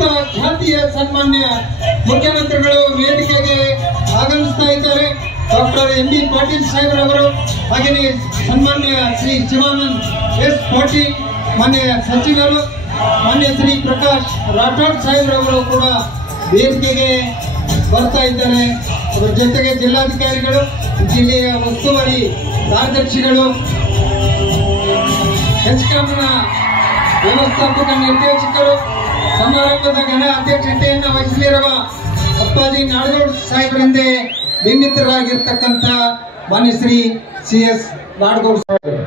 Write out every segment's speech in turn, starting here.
ಪರಿಶಿಷ್ಟ ಜಾತಿಯ ಸನ್ಮಾನ್ಯ ಮುಖ್ಯಮಂತ್ರಿಗಳು ವೇದಿಕೆಗೆ ಆಗಮಿಸ್ತಾ ಇದ್ದಾರೆ. ಡಾಕ್ಟರ್ ಎಂ ಬಿ ಪಾಟೀಲ್ ಸಾಹೇಬ್ರವರು, ಹಾಗೆಯೇ ಸನ್ಮಾನ್ಯ ಶ್ರೀ ಶಿವಾನಂದ್ ಎಸ್ ಪಾಟೀಲ್ ಮಾನ್ಯ ಸಚಿವರು, ಮಾನ್ಯ ಶ್ರೀ ಪ್ರಕಾಶ್ ರಾಠೋಡ್ ಸಾಹೇಬ್ರವರು ಕೂಡ ವೇದಿಕೆಗೆ ಬರ್ತಾ ಇದ್ದಾರೆ. ಅದರ ಜೊತೆಗೆ ಜಿಲ್ಲಾಧಿಕಾರಿಗಳು, ಜಿಲ್ಲೆಯ ಉಸ್ತುವಾರಿ ಕಾರ್ಯದರ್ಶಿಗಳು, ಹೆಚ್ಕಾಮ್ನ ವ್ಯವಸ್ಥಾಪಕ ನಿರ್ದೇಶಕರು, ಸಮಾರಂಭದ ಘನ ಅಧ್ಯಕ್ಷತೆಯನ್ನು ವಹಿಸಲಿರುವ ಅಪ್ಪಾಜಿ ನಾಡಗೌಡ ಸಾಹೇಬರಿಂದ ಬಿಂಬಿತರಾಗಿರ್ತಕ್ಕಂಥ ಮಾನ್ಯ ಶ್ರೀ CS ನಾಡಗೌಡ ಸಾಹೇಬರು.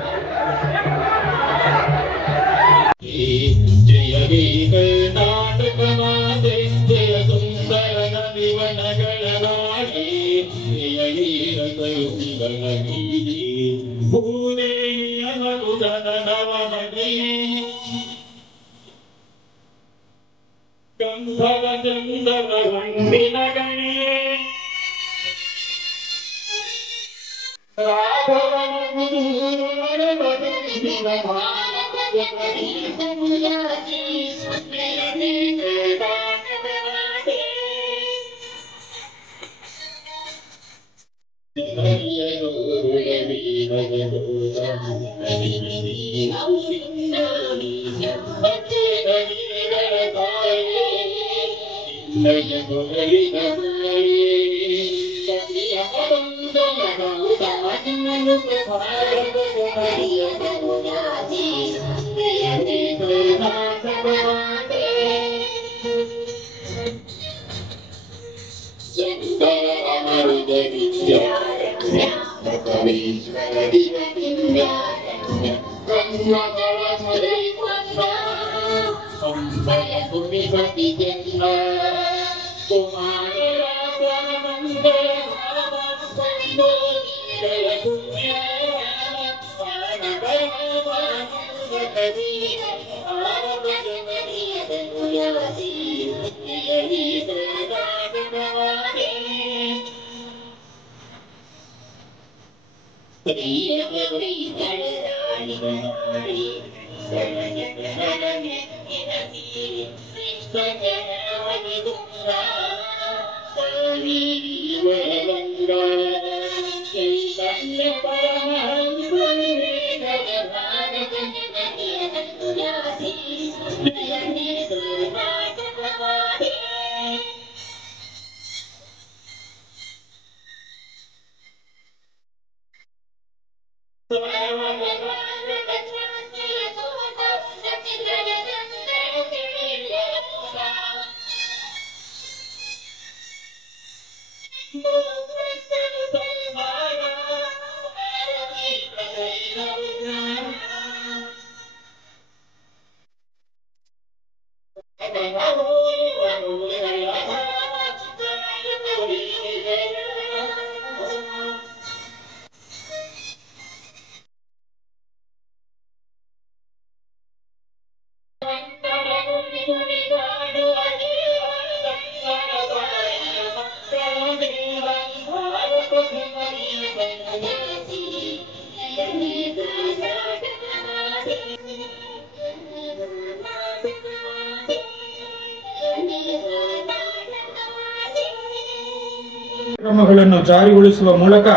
ಕ್ರಮಗಳನ್ನು ಜಾರಿಗೊಳಿಸುವ ಮೂಲಕ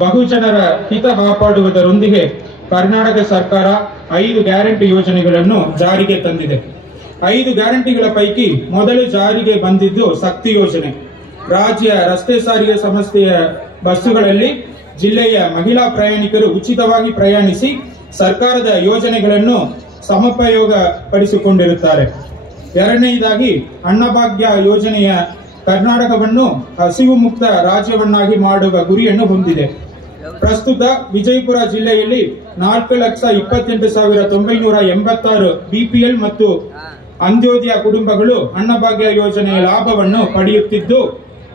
ಬಹುಜನರ ಹಿತ ಕಾಪಾಡುವುದರೊಂದಿಗೆ ಕರ್ನಾಟಕ ಸರ್ಕಾರ 5 ಗ್ಯಾರಂಟಿ ಯೋಜನೆಗಳನ್ನು ಜಾರಿಗೆ ತಂದಿದೆ. 5 ಗ್ಯಾರಂಟಿಗಳ ಪೈಕಿ ಮೊದಲು ಜಾರಿಗೆ ಬಂದಿದ್ದು ಶಕ್ತಿ ಯೋಜನೆ. ರಾಜ್ಯ ರಸ್ತೆ ಸಾರಿಗೆ ಸಂಸ್ಥೆಯ ಬಸ್ಸುಗಳಲ್ಲಿ ಜಿಲ್ಲೆಯ ಮಹಿಳಾ ಪ್ರಯಾಣಿಕರು ಉಚಿತವಾಗಿ ಪ್ರಯಾಣಿಸಿ ಸರ್ಕಾರದ ಯೋಜನೆಗಳನ್ನು ಸಮುಪಯೋಗ ಪಡಿಸಿಕೊಂಡಿರುತ್ತಾರೆ. ಎರಡನೆಯದಾಗಿ ಅನ್ನಭಾಗ್ಯ ಯೋಜನೆಯ ಕರ್ನಾಟಕವನ್ನು ಹಸಿವು ಮುಕ್ತ ರಾಜ್ಯವನ್ನಾಗಿ ಮಾಡುವ ಗುರಿಯನ್ನು ಹೊಂದಿದೆ. ಪ್ರಸ್ತುತ ವಿಜಯಪುರ ಜಿಲ್ಲೆಯಲ್ಲಿ 4,28,986 BPL ಮತ್ತು ಅಂತ್ಯೋದಯ ಕುಟುಂಬಗಳು ಅನ್ನಭಾಗ್ಯ ಯೋಜನೆಯ ಲಾಭವನ್ನು ಪಡೆಯುತ್ತಿದ್ದು,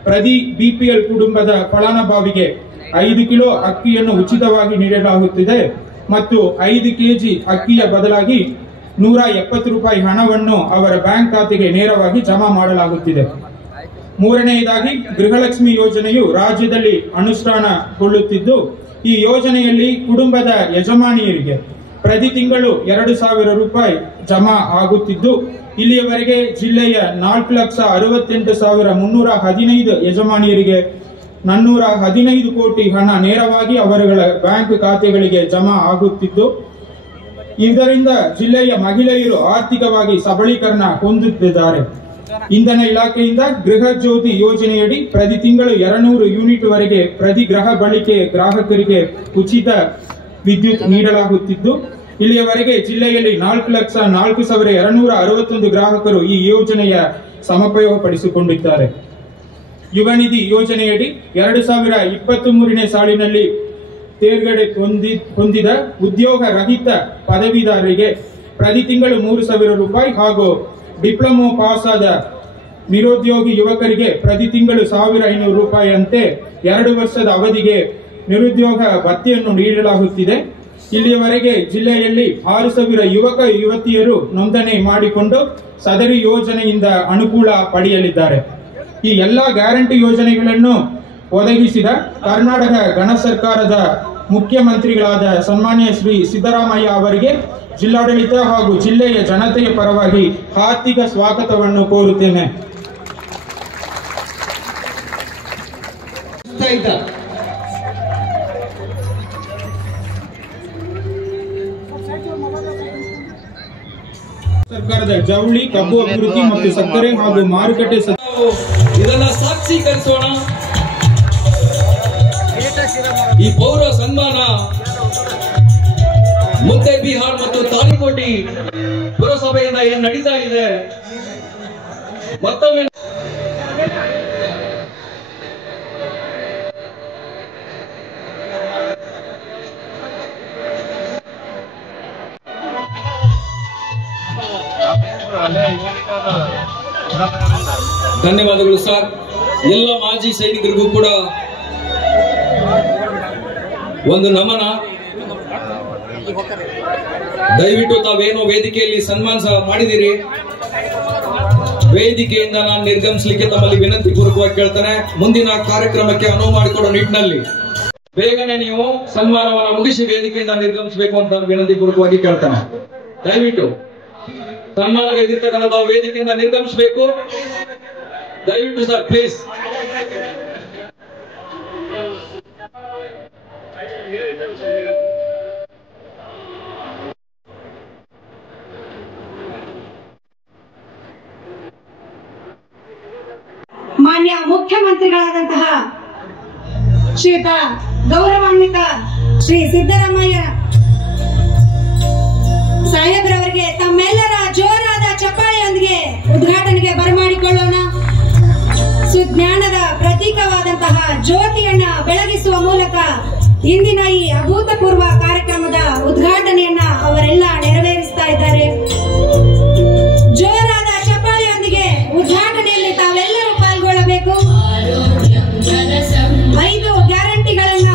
ಪ್ರತಿ BPL ಕುಟುಂಬದ ಫಲಾನುಭವಿಗೆ 5 ಕಿಲೋ ಅಕ್ಕಿಯನ್ನು ಉಚಿತವಾಗಿ ನೀಡಲಾಗುತ್ತಿದೆ ಮತ್ತು 5 kg ಅಕ್ಕಿಯ ಬದಲಾಗಿ 170 ರೂಪಾಯಿ ಹಣವನ್ನು ಅವರ ಬ್ಯಾಂಕ್ ಖಾತೆಗೆ ನೇರವಾಗಿ ಜಮಾ ಮಾಡಲಾಗುತ್ತಿದೆ. ಮೂರನೆಯದಾಗಿ ಗೃಹಲಕ್ಷ್ಮಿ ಯೋಜನೆಯು ರಾಜ್ಯದಲ್ಲಿ ಅನುಷ್ಠಾನಗೊಳ್ಳುತ್ತಿದ್ದು, ಈ ಯೋಜನೆಯಲ್ಲಿ ಕುಟುಂಬದ ಯಜಮಾನಿಯರಿಗೆ ಪ್ರತಿ ತಿಂಗಳು 2,000 ರೂಪಾಯಿ ಜಮಾ ಆಗುತ್ತಿದ್ದು, ಇಲ್ಲಿಯವರೆಗೆ ಜಿಲ್ಲೆಯ 4,68,315 ಯಜಮಾನಿಯರಿಗೆ 415 ಕೋಟಿ ಹಣ ನೇರವಾಗಿ ಅವರುಗಳ ಬ್ಯಾಂಕ್ ಖಾತೆಗಳಿಗೆ ಜಮಾ ಆಗುತ್ತಿದ್ದು, ಇದರಿಂದ ಜಿಲ್ಲೆಯ ಮಹಿಳೆಯರು ಆರ್ಥಿಕವಾಗಿ ಸಬಲೀಕರಣ ಹೊಂದುತ್ತಿದ್ದಾರೆ. ಇಂಧನ ಇಲಾಖೆಯಿಂದ ಗೃಹ ಜ್ಯೋತಿ ಯೋಜನೆಯಡಿ ಪ್ರತಿ ತಿಂಗಳು 200 ಯೂನಿಟ್ ವರೆಗೆ ಪ್ರತಿ ಗೃಹ ಬಳಕೆ ಗ್ರಾಹಕರಿಗೆ ಉಚಿತ ವಿದ್ಯುತ್ ನೀಡಲಾಗುತ್ತಿದ್ದು, ಇಲ್ಲಿಯವರೆಗೆ ಜಿಲ್ಲೆಯಲ್ಲಿ 4,04,261 ಗ್ರಾಹಕರು ಈ ಯೋಜನೆಯ ಸಮುಪಯೋಗಪಡಿಸಿಕೊಂಡಿದ್ದಾರೆ. ಯುವ ನಿಧಿ ಯೋಜನೆಯಡಿ 2023ನೇ ಸಾಲಿನಲ್ಲಿ ತೇರ್ಗಡೆ ಹೊಂದಿದ ಉದ್ಯೋಗ ರಹಿತ ಪದವೀಧರರಿಗೆ ಪ್ರತಿ ತಿಂಗಳು 3,000 ರೂಪಾಯಿ ಹಾಗೂ ಡಿಪ್ಲೊಮಾ ಪಾಸ್ ಆದ ನಿರುದ್ಯೋಗಿ ಯುವಕರಿಗೆ ಪ್ರತಿ ತಿಂಗಳು 1,500 ರೂಪಾಯಿಯಂತೆ 2 ವರ್ಷದ ಅವಧಿಗೆ ನಿರುದ್ಯೋಗ ಭತ್ಯೆಯನ್ನು ನೀಡಲಾಗುತ್ತಿದೆ. ಇಲ್ಲಿಯವರೆಗೆ ಜಿಲ್ಲೆಯಲ್ಲಿ 6,000 ಯುವಕ ಯುವತಿಯರು ನೋಂದಣಿ ಮಾಡಿಕೊಂಡು ಸದರಿ ಯೋಜನೆಯಿಂದ ಅನುಕೂಲ ಪಡೆಯಲಿದ್ದಾರೆ. ಈ ಎಲ್ಲಾ ಗ್ಯಾರಂಟಿ ಯೋಜನೆಗಳನ್ನು ಒದಗಿಸಿದ ಕರ್ನಾಟಕ ಗಣ ಸರ್ಕಾರದ ಮುಖ್ಯಮಂತ್ರಿಗಳಾದ ಸನ್ಮಾನ್ಯ ಶ್ರೀ ಸಿದ್ದರಾಮಯ್ಯ ಅವರಿಗೆ ಜಿಲ್ಲಾಡಳಿತ ಹಾಗೂ ಜಿಲ್ಲೆಯ ಜನತೆಯ ಪರವಾಗಿ ಹಾರ್ದಿಕ ಸ್ವಾಗತವನ್ನು ಕೋರುತ್ತೇನೆ. ಸರ್ಕಾರದ ಜವಳಿ, ಕಬ್ಬು ಅಭಿವೃದ್ಧಿ ಮತ್ತು ಸಕ್ಕರೆ ಹಾಗೂ ಮಾರುಕಟ್ಟೆ ಇದನ್ನ ಸಾಕ್ಷೀಕರಿಸೋಣ. ಈ ಪೌರ ಸನ್ಮಾನ ಮುದ್ದೇಬಿಹಾಳ್ ಮತ್ತು ತಾಳಿಕೋಟಿ ಪುರಸಭೆಯಿಂದ ಏನ್ ನಡೀತಾ ಇದೆ, ಮತ್ತೊಮ್ಮೆ ಧನ್ಯವಾದಗಳು ಸರ್. ಎಲ್ಲ ಮಾಜಿ ಸೈನಿಕರಿಗೂ ಕೂಡ ಒಂದು ನಮನ. ದಯವಿಟ್ಟು ತಾವೇನೋ ವೇದಿಕೆಯಲ್ಲಿ ಸನ್ಮಾನ ಮಾಡಿದಿರಿ, ವೇದಿಕೆಯಿಂದ ನಾನು ನಿರ್ಗಮಿಸಲಿಕ್ಕೆ ತಮ್ಮಲ್ಲಿ ವಿನಂತಿ ಪೂರ್ವಕವಾಗಿ ಕೇಳ್ತಾನೆ. ಮುಂದಿನ ಕಾರ್ಯಕ್ರಮಕ್ಕೆ ಅನುವು ಮಾಡಿಕೊಡೋ ನಿಟ್ಟಿನಲ್ಲಿ ಬೇಗನೆ ನೀವು ಸನ್ಮಾನವನ್ನು ಮುಗಿಸಿ ವೇದಿಕೆಯಿಂದ ನಿರ್ಗಮಿಸಬೇಕು ಅಂತ ವಿನಂತಿ ಪೂರ್ವಕವಾಗಿ ಕೇಳ್ತಾನೆ. ದಯವಿಟ್ಟು ಸನ್ಮಾನವಿರ್ತಕ್ಕಂಥ ವೇದಿಕೆಯಿಂದ ನಿರ್ಗಮಿಸಬೇಕು. ದಯವಿಟ್ಟು ಸರ್, ಪ್ಲೀಸ್. ಮಾನ್ಯ ಮುಖ್ಯಮಂತ್ರಿಗಳಾದಂತಹ ಶ್ರೀಯುತ ಗೌರವಾನ್ವಿತ ಶ್ರೀ ಸಿದ್ದರಾಮಯ್ಯ ಸಾಹೇಬ್ರವರಿಗೆ ತಮ್ಮೆಲ್ಲರ ಜೋರಾದ ಚಪ್ಪಾಳೆಯೊಂದಿಗೆ ಉದ್ಘಾಟನೆಗೆ ಬರಮಾಡಿಕೊಳ್ಳೋಣ. ಸುಜ್ಞಾನದ ಪ್ರತೀಕವಾದಂತಹ ಜ್ಯೋತಿಯನ್ನ ಬೆಳಗಿಸುವ ಮೂಲಕ ಇಂದಿನ ಈ ಅಭೂತಪೂರ್ವ ಕಾರ್ಯಕ್ರಮದ ಉದ್ಘಾಟನೆಯನ್ನ ಅವರೆಲ್ಲ ನೆರವೇರಿಸ್ತಾ ಇದ್ದಾರೆ. ಜೋರಾದ ಚಪ್ಪಾಳೆಯೊಂದಿಗೆ ಉದ್ಘಾಟನೆಯಲ್ಲಿ ತಾವೆಲ್ಲರೂ ಪಾಲ್ಗೊಳ್ಳಬೇಕು. 5 ಗ್ಯಾರಂಟಿಗಳನ್ನ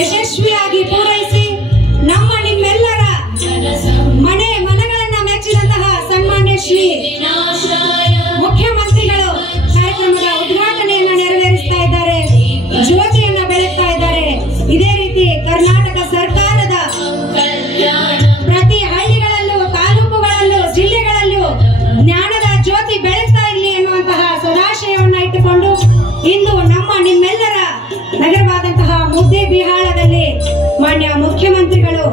ಯಶಸ್ವಿಯಾಗಿ ಪೂರೈಸಿ ನಮ್ಮ ನಿಮ್ಮೆಲ್ಲರ ಮನಗಳನ್ನ ಮೆಚ್ಚಿದಂತಹ ಸನ್ಮಾನ್ಯ ಶ್ರೀ ಮುಖ್ಯಮಂತ್ರಿಗಳು ಕಾರ್ಯಕ್ರಮದ ಉದ್ಘಾಟನೆಯನ್ನ ನೆರವೇರಿಸ್ತಾ ಇದ್ದಾರೆ, ಜ್ಯೋತಿಯನ್ನ ಬೆಳಗ್ತಾ ಇದ್ದಾರೆ. ಇದೇ ರೀತಿ ಕರ್ನಾಟಕ ಸರ್ಕಾರದ ಪ್ರತಿ ಹಳ್ಳಿಗಳಲ್ಲೂ, ತಾಲೂಕುಗಳಲ್ಲೂ, ಜಿಲ್ಲೆಗಳಲ್ಲೂ ಜ್ಞಾನದ ಜ್ಯೋತಿ ಬೆಳಗ್ತಾ ಇರಲಿ ಎನ್ನುವಂತಹ ಸದಾಶಯವನ್ನ ಇಟ್ಟುಕೊಂಡು ಇಂದು ನಮ್ಮ ನಿಮ್ಮೆಲ್ಲರ ನಗರವಾದಂತಹ ಮುದ್ದೇಬಿಹಾಳದಲ್ಲಿ ಮಾನ್ಯ ಮುಖ್ಯಮಂತ್ರಿಗಳು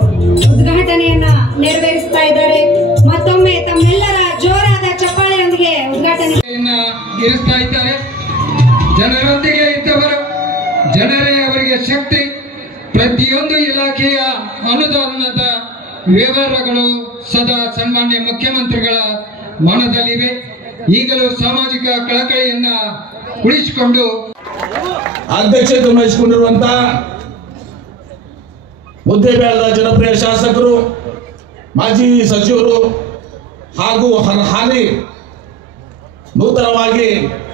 ಉದ್ಘಾಟನೆಯನ್ನ ನೆರವೇರಿಸ್ತಾ ಇದ್ದಾರೆ. ಮತ್ತೊಮ್ಮೆ ತಮ್ಮೆಲ್ಲರ ಜೋರಾದ ಚಪ್ಪಾಳೆಯೊಂದಿಗೆ ಉದ್ಘಾಟನೆಯನ್ನ ಇರಿಸ್ತಾ ಇದ್ದಾರೆ. ಜನರೊಂದಿಗೆ ಇದ್ದವರು, ಜನರೇ ಅವರಿಗೆ ಶಕ್ತಿ. ಪ್ರತಿಯೊಂದು ಇಲಾಖೆಯ ಅನುದಾನದ ವಿವರಗಳು ಸದಾ ಸನ್ಮಾನ್ಯ ಮುಖ್ಯಮಂತ್ರಿಗಳ ಮನದಲ್ಲಿವೆ. ಈಗಲೂ ಸಾಮಾಜಿಕ ಕಳಕಳಿಯನ್ನ ಉಳಿಸಿಕೊಂಡು ಅಧ್ಯಕ್ಷತೆ ವಹಿಸಿಕೊಂಡಿರುವಂತಹ ಮುದ್ದೇಬಿಹಾಳದ ಜನಪ್ರಿಯ ಶಾಸಕರು, ಮಾಜಿ ಸಚಿವರು ಹಾಗೂ ಹಾಲಿ ನೂತನವಾಗಿ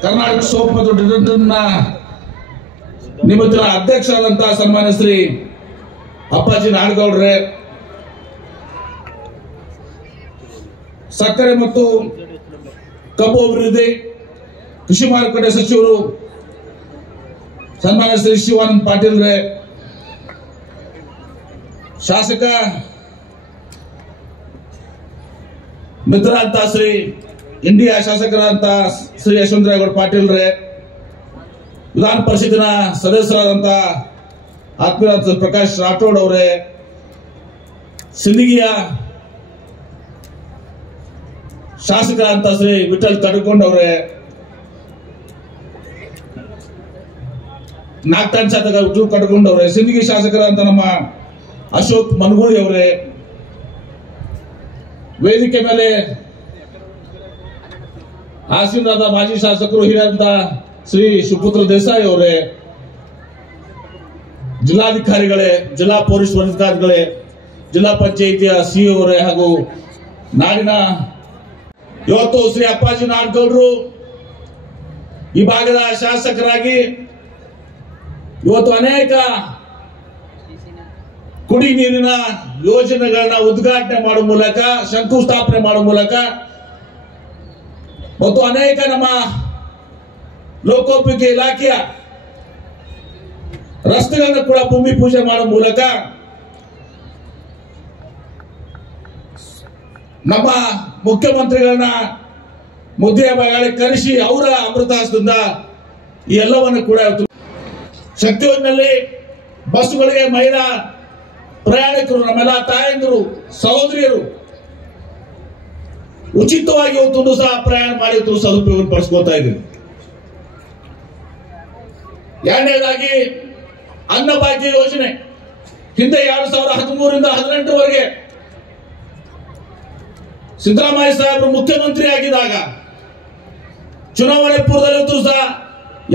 ಕರ್ನಾಟಕ ಸೋಪ್ ಮತ್ತು ಡಿಟರ್ಜೆಂಟ್ನ ನಿಮಿತ್ತ ಅಧ್ಯಕ್ಷರಾದಂತಹ ಸನ್ಮಾನ್ಯ ಶ್ರೀ ಅಪ್ಪಾಜಿ ನಾಡಗೌಡ್ರೆ, ಸಕ್ಕರೆ ಮತ್ತು ಕಬ್ಬು ಅಭಿವೃದ್ಧಿ ಕೃಷಿ ಮಾರುಕಟ್ಟೆ ಸಚಿವರು ಸನ್ಮಾನ್ಯ ಶ್ರೀ ಶಿವಾನಂದ ಪಾಟೀಲ್ ರೇ, ಶಾಸಕ ಮಿತ್ರ ಅಂತ ಶ್ರೀ ಇಂಡಿಯಾ ಶಾಸಕರಂತ ಶ್ರೀ ಯಶವಂತರಾಯಗೌಡ ಪಾಟೀಲ್ ರೇ, ವಿಧಾನ ಪರಿಷತ್ತಿನ ಸದಸ್ಯರಾದಂತ ಆತ್ಮೀಯ ಪ್ರಕಾಶ್ ರಾಠೋಡ್ ಅವರೇ, ಸಿಂದಗಿಯ ಶಾಸಕರಂತ ಶ್ರೀ ವಿಠಲ್ ಕಡಕೊಂಡ್ ಅವರೇ, ನಾಗ್ತಾನ್ ಶಾಸಕ ವಿಠಲ್ ಕಡಕೊಂಡ್ ಅವರೇ, ಸಿಂದಗಿ ಶಾಸಕರಂತ ನಮ್ಮ ಅಶೋಕ್ ಮನಗೂಳಿ ಅವರೇ, ವೇದಿಕೆ ಮೇಲೆ ಆಸೀನರಾದ ಮಾಜಿ ಶಾಸಕರು ಹಿರಿಯಂತ ಶ್ರೀ ಸುಪುತ್ರ ದೇಸಾಯಿ ಅವರೇ, ಜಿಲ್ಲಾಧಿಕಾರಿಗಳೇ, ಜಿಲ್ಲಾ ಪೊಲೀಸ್ ವರಿಷ್ಠಾಧಿಕಾರಿಗಳೇ, ಜಿಲ್ಲಾ ಪಂಚಾಯಿತಿಯ ಸಿಇಒ ಅವರೇ ಹಾಗೂ ನಾಡಿನ ಇವತ್ತು ಶ್ರೀ ಅಪ್ಪಾಜಿ ನಾಡಗೌಡರು ಈ ಭಾಗದ ಶಾಸಕರಾಗಿ ಇವತ್ತು ಅನೇಕ ಕುಡಿ ನೀರಿನ ಯೋಜನೆಗಳನ್ನ ಉದ್ಘಾಟನೆ ಮಾಡುವ ಮೂಲಕ, ಶಂಕುಸ್ಥಾಪನೆ ಮಾಡುವ ಮೂಲಕ ಮತ್ತು ಅನೇಕ ನಮ್ಮ ಲೋಕೋಪಯೋಗಿ ಇಲಾಖೆಯ ರಸ್ತೆಗಳನ್ನು ಕೂಡ ಭೂಮಿ ಪೂಜೆ ಮಾಡುವ ಮೂಲಕ ನಮ್ಮ ಮುಖ್ಯಮಂತ್ರಿಗಳನ್ನ ಮುದ್ದೆಯ ಬಾಯಿಗೆ ಕರೆಸಿ ಅವರ ಅಮೃತಾಸದಿಂದ ಈ ಎಲ್ಲವನ್ನು ಕೂಡ ಶಕ್ತಿಯಲ್ಲಿ ಬಸ್ಸುಗಳಿಗೆ ಮಹಿಳಾ ಪ್ರಯಾಣಿಕರು, ನಮ್ಮೆಲ್ಲ ತಾಯಂದಿರು, ಸಹೋದರಿಯರು ಉಚಿತವಾಗಿ ಇವತ್ತು ಸಹ ಪ್ರಯಾಣ ಮಾಡಿ ಸದುಪಯೋಗ ಪಡಿಸ್ಕೊತಾ ಇದ್ದೀವಿ. ಎರಡನೇದಾಗಿ ಅನ್ನಭಾಗ್ಯ ಯೋಜನೆ ಹಿಂದೆ 2013ರಿಂದ 2018ರವರೆಗೆ ಸಿದ್ದರಾಮಯ್ಯ ಸಾಹೇಬರು ಮುಖ್ಯಮಂತ್ರಿ ಆಗಿದ್ದಾಗ ಚುನಾವಣೆ ಪೂರ್ವದಲ್ಲೂ ಸಹ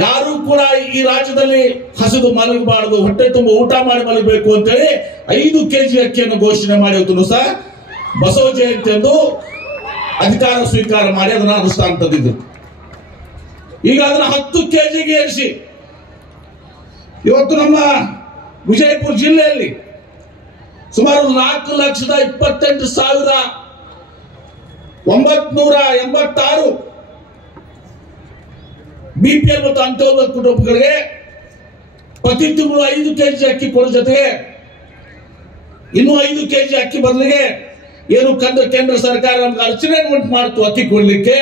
ಯಾರು ಕೂಡ ಈ ರಾಜ್ಯದಲ್ಲಿ ಹಸಿದು ಮಲಗಬಾರದು, ಹೊಟ್ಟೆ ತುಂಬ ಊಟ ಮಾಡಿ ಮಲಗಬೇಕು ಅಂತೇಳಿ 5 ಕೆಜಿ ಅಕ್ಕಿಯನ್ನು ಘೋಷಣೆ ಮಾಡಿ ಇವತ್ತು ಸಹ ಬಸವ ಜಯಂತಿ ಎಂದು ಅಧಿಕಾರ ಸ್ವೀಕಾರ ಮಾಡಿ ಅದನ್ನ ಅನುಷ್ಠಾನ ತಂದಿದ್ರು. ಈಗ ಅದನ್ನ 10 ಕೆಜಿಗೆ ಏರಿಸಿ ಇವತ್ತು ನಮ್ಮ ವಿಜಯಪುರ ಜಿಲ್ಲೆಯಲ್ಲಿ ಸುಮಾರು 4,28,986 ಬಿಪಿಎಲ್ ಮತ್ತು ಅಂತ್ಯೋದಯ ಕುಟುಂಬಗಳಿಗೆ ಪ್ರತಿ ತಿಂಗಳು 5 ಕೆಜಿ ಅಕ್ಕಿ ಕೊಡೋ ಜೊತೆಗೆ ಇನ್ನು 5 ಕೆಜಿ ಅಕ್ಕಿ ಬದಲಿಗೆ ಏನು ಕೇಂದ್ರ ಸರ್ಕಾರ ನಮ್ಗೆ ಅಡಚಣೆ ಉಂಟು ಮಾಡ್ತು ಅಕ್ಕಿ ಕೊಡ್ಲಿಕ್ಕೆ,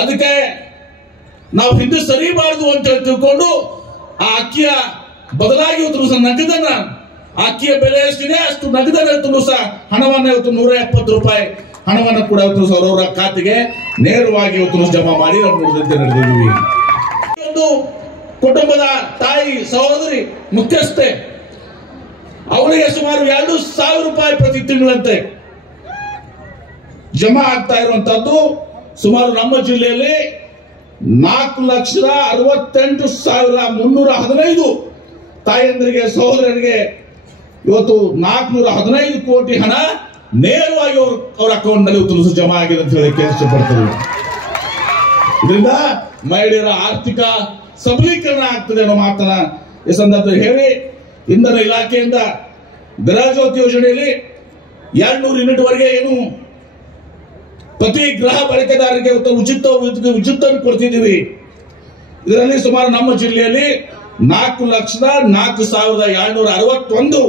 ಅದಕ್ಕೆ ನಾವು ಹಿಂದೆ ಸರಿಬಾರದು ಅಂತ ತಿಳ್ಕೊಂಡು ಆ ಅಕ್ಕಿಯ ಬದಲಾಗಿ ನಗದನ್ನ, ಅಕ್ಕಿಯ ಬೆಲೆ ಎಷ್ಟಿದೆ ಅಷ್ಟು ನಗದನ್ನ ಸಹ ಹಣವನ್ನು ಇವತ್ತು 170 ರೂಪಾಯಿ ಹಣವನ್ನು ಕೂಡ ಅವರವರ ಖಾತೆಗೆ ನೇರವಾಗಿ ಜಮಾ ಮಾಡಿ ನಾವು ನಡೆದಿದ್ದೀವಿ. ಒಂದು ಕುಟುಂಬದ ತಾಯಿ, ಸಹೋದರಿ, ಮುಖ್ಯಸ್ಥೆ ಅವರಿಗೆ ಸುಮಾರು 2,000 ರೂಪಾಯಿ ಪ್ರತಿ ತಿಂಗಳಂತೆ ಜಮಾ ಆಗ್ತಾ ಇರುವಂತದ್ದು. ಸುಮಾರು ನಮ್ಮ ಜಿಲ್ಲೆಯಲ್ಲಿ 4,68,315 ತಾಯಂದರಿಗೆ, ಸಹೋದರರಿಗೆ ಇವತ್ತು 415 ಕೋಟಿ ಹಣ ನೇರವಾಗಿ ಅವರ ಅಕೌಂಟ್ ನಲ್ಲಿ ಜಮಾ ಆಗಿದೆ ಅಂತ ಹೇಳಿ ಇಷ್ಟಪಡ್ತೇವೆ. ಇದರಿಂದ ಮಹಿಳೆಯರ ಆರ್ಥಿಕ ಸಬಲೀಕರಣ ಆಗ್ತದೆ ಅನ್ನೋ ಮಾತನ್ನ ಈ ಸಂದರ್ಭದಲ್ಲಿ ಹೇಳಿ, ಇಂಧನ ಇಲಾಖೆಯಿಂದ ಗೃಹ ಜ್ಯೋತಿ ಯೋಜನೆಯಲ್ಲಿ 200 ಯೂನಿಟ್ ವರೆಗೆ ಏನು ಪ್ರತಿ ಗೃಹ ಬಳಕೆದಾರರಿಗೆ ಉಚಿತ ಕೊಡ್ತಿದ್ದೀವಿ. ಇದರಲ್ಲಿ ಸುಮಾರು ನಮ್ಮ ಜಿಲ್ಲೆಯಲ್ಲಿ 4,04,761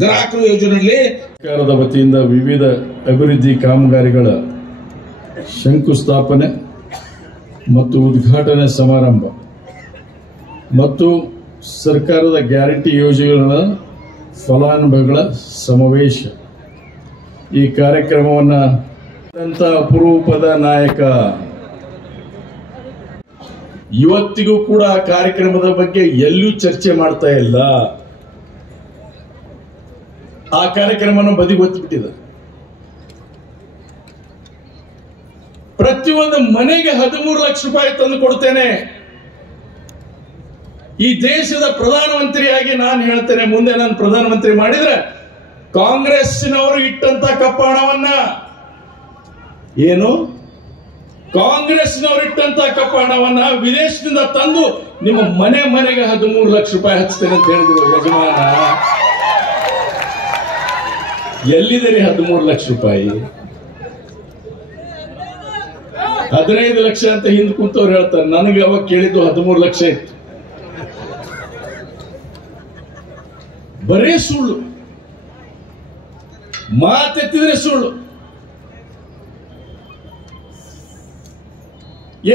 ಗ್ರಾಹಕರು ಯೋಜನೆಯಲ್ಲಿ ಸರ್ಕಾರದ ವತಿಯಿಂದ ವಿವಿಧ ಅಭಿವೃದ್ಧಿ ಕಾಮಗಾರಿಗಳ ಶಂಕುಸ್ಥಾಪನೆ ಮತ್ತು ಉದ್ಘಾಟನೆ ಸಮಾರಂಭ ಮತ್ತು ಸರ್ಕಾರದ ಗ್ಯಾರಂಟಿ ಯೋಜನೆಗಳ ಫಲಾನುಭವಿಗಳ ಸಮಾವೇಶ. ಈ ಕಾರ್ಯಕ್ರಮವನ್ನು ಅಪರೂಪದ ನಾಯಕ ಇವತ್ತಿಗೂ ಕೂಡ ಕಾರ್ಯಕ್ರಮದ ಬಗ್ಗೆ ಎಲ್ಲೂ ಚರ್ಚೆ ಮಾಡ್ತಾ ಇಲ್ಲ. ಆ ಕಾರ್ಯಕ್ರಮವನ್ನು ಬದಿಗೊತ್ತಿಬಿಟ್ಟಿದೆ. ಪ್ರತಿಯೊಂದು ಮನೆಗೆ 13 ಲಕ್ಷ ರೂಪಾಯಿ ತಂದು ಕೊಡ್ತೇನೆ. ಈ ದೇಶದ ಪ್ರಧಾನಮಂತ್ರಿಯಾಗಿ ನಾನು ಹೇಳ್ತೇನೆ, ಮುಂದೆ ನಾನು ಪ್ರಧಾನಮಂತ್ರಿ ಮಾಡಿದ್ರೆ ಕಾಂಗ್ರೆಸ್ನವರು ಇಟ್ಟಂತ ಕಪ್ಪಾಣವನ್ನ ಏನು ಕಾಂಗ್ರೆಸ್ನವರು ಇಟ್ಟಂತ ಕಪ್ಪಾಣವನ್ನ ವಿದೇಶದಿಂದ ತಂದು ನಿಮ್ಮ ಮನೆಗೆ 13 ಲಕ್ಷ ರೂಪಾಯಿ ಹಚ್ತೇನೆ ಅಂತ ಹೇಳಿದ್ರು ಯಜಮಾನ. ಎಲ್ಲಿದೆ 13 ಲಕ್ಷ ರೂಪಾಯಿ? 15 ಲಕ್ಷ ಅಂತ ಹಿಂದೆ ಕೂತವ್ರು ಹೇಳ್ತಾರೆ. ನನಗೆ ಅವಾಗ ಕೇಳಿದ್ದು 13 ಲಕ್ಷ ಇತ್ತು. ಬರೇ ಸುಳ್ಳು, ಮಾತೆತ್ತಿದ್ರೆ ಸುಳ್ಳು.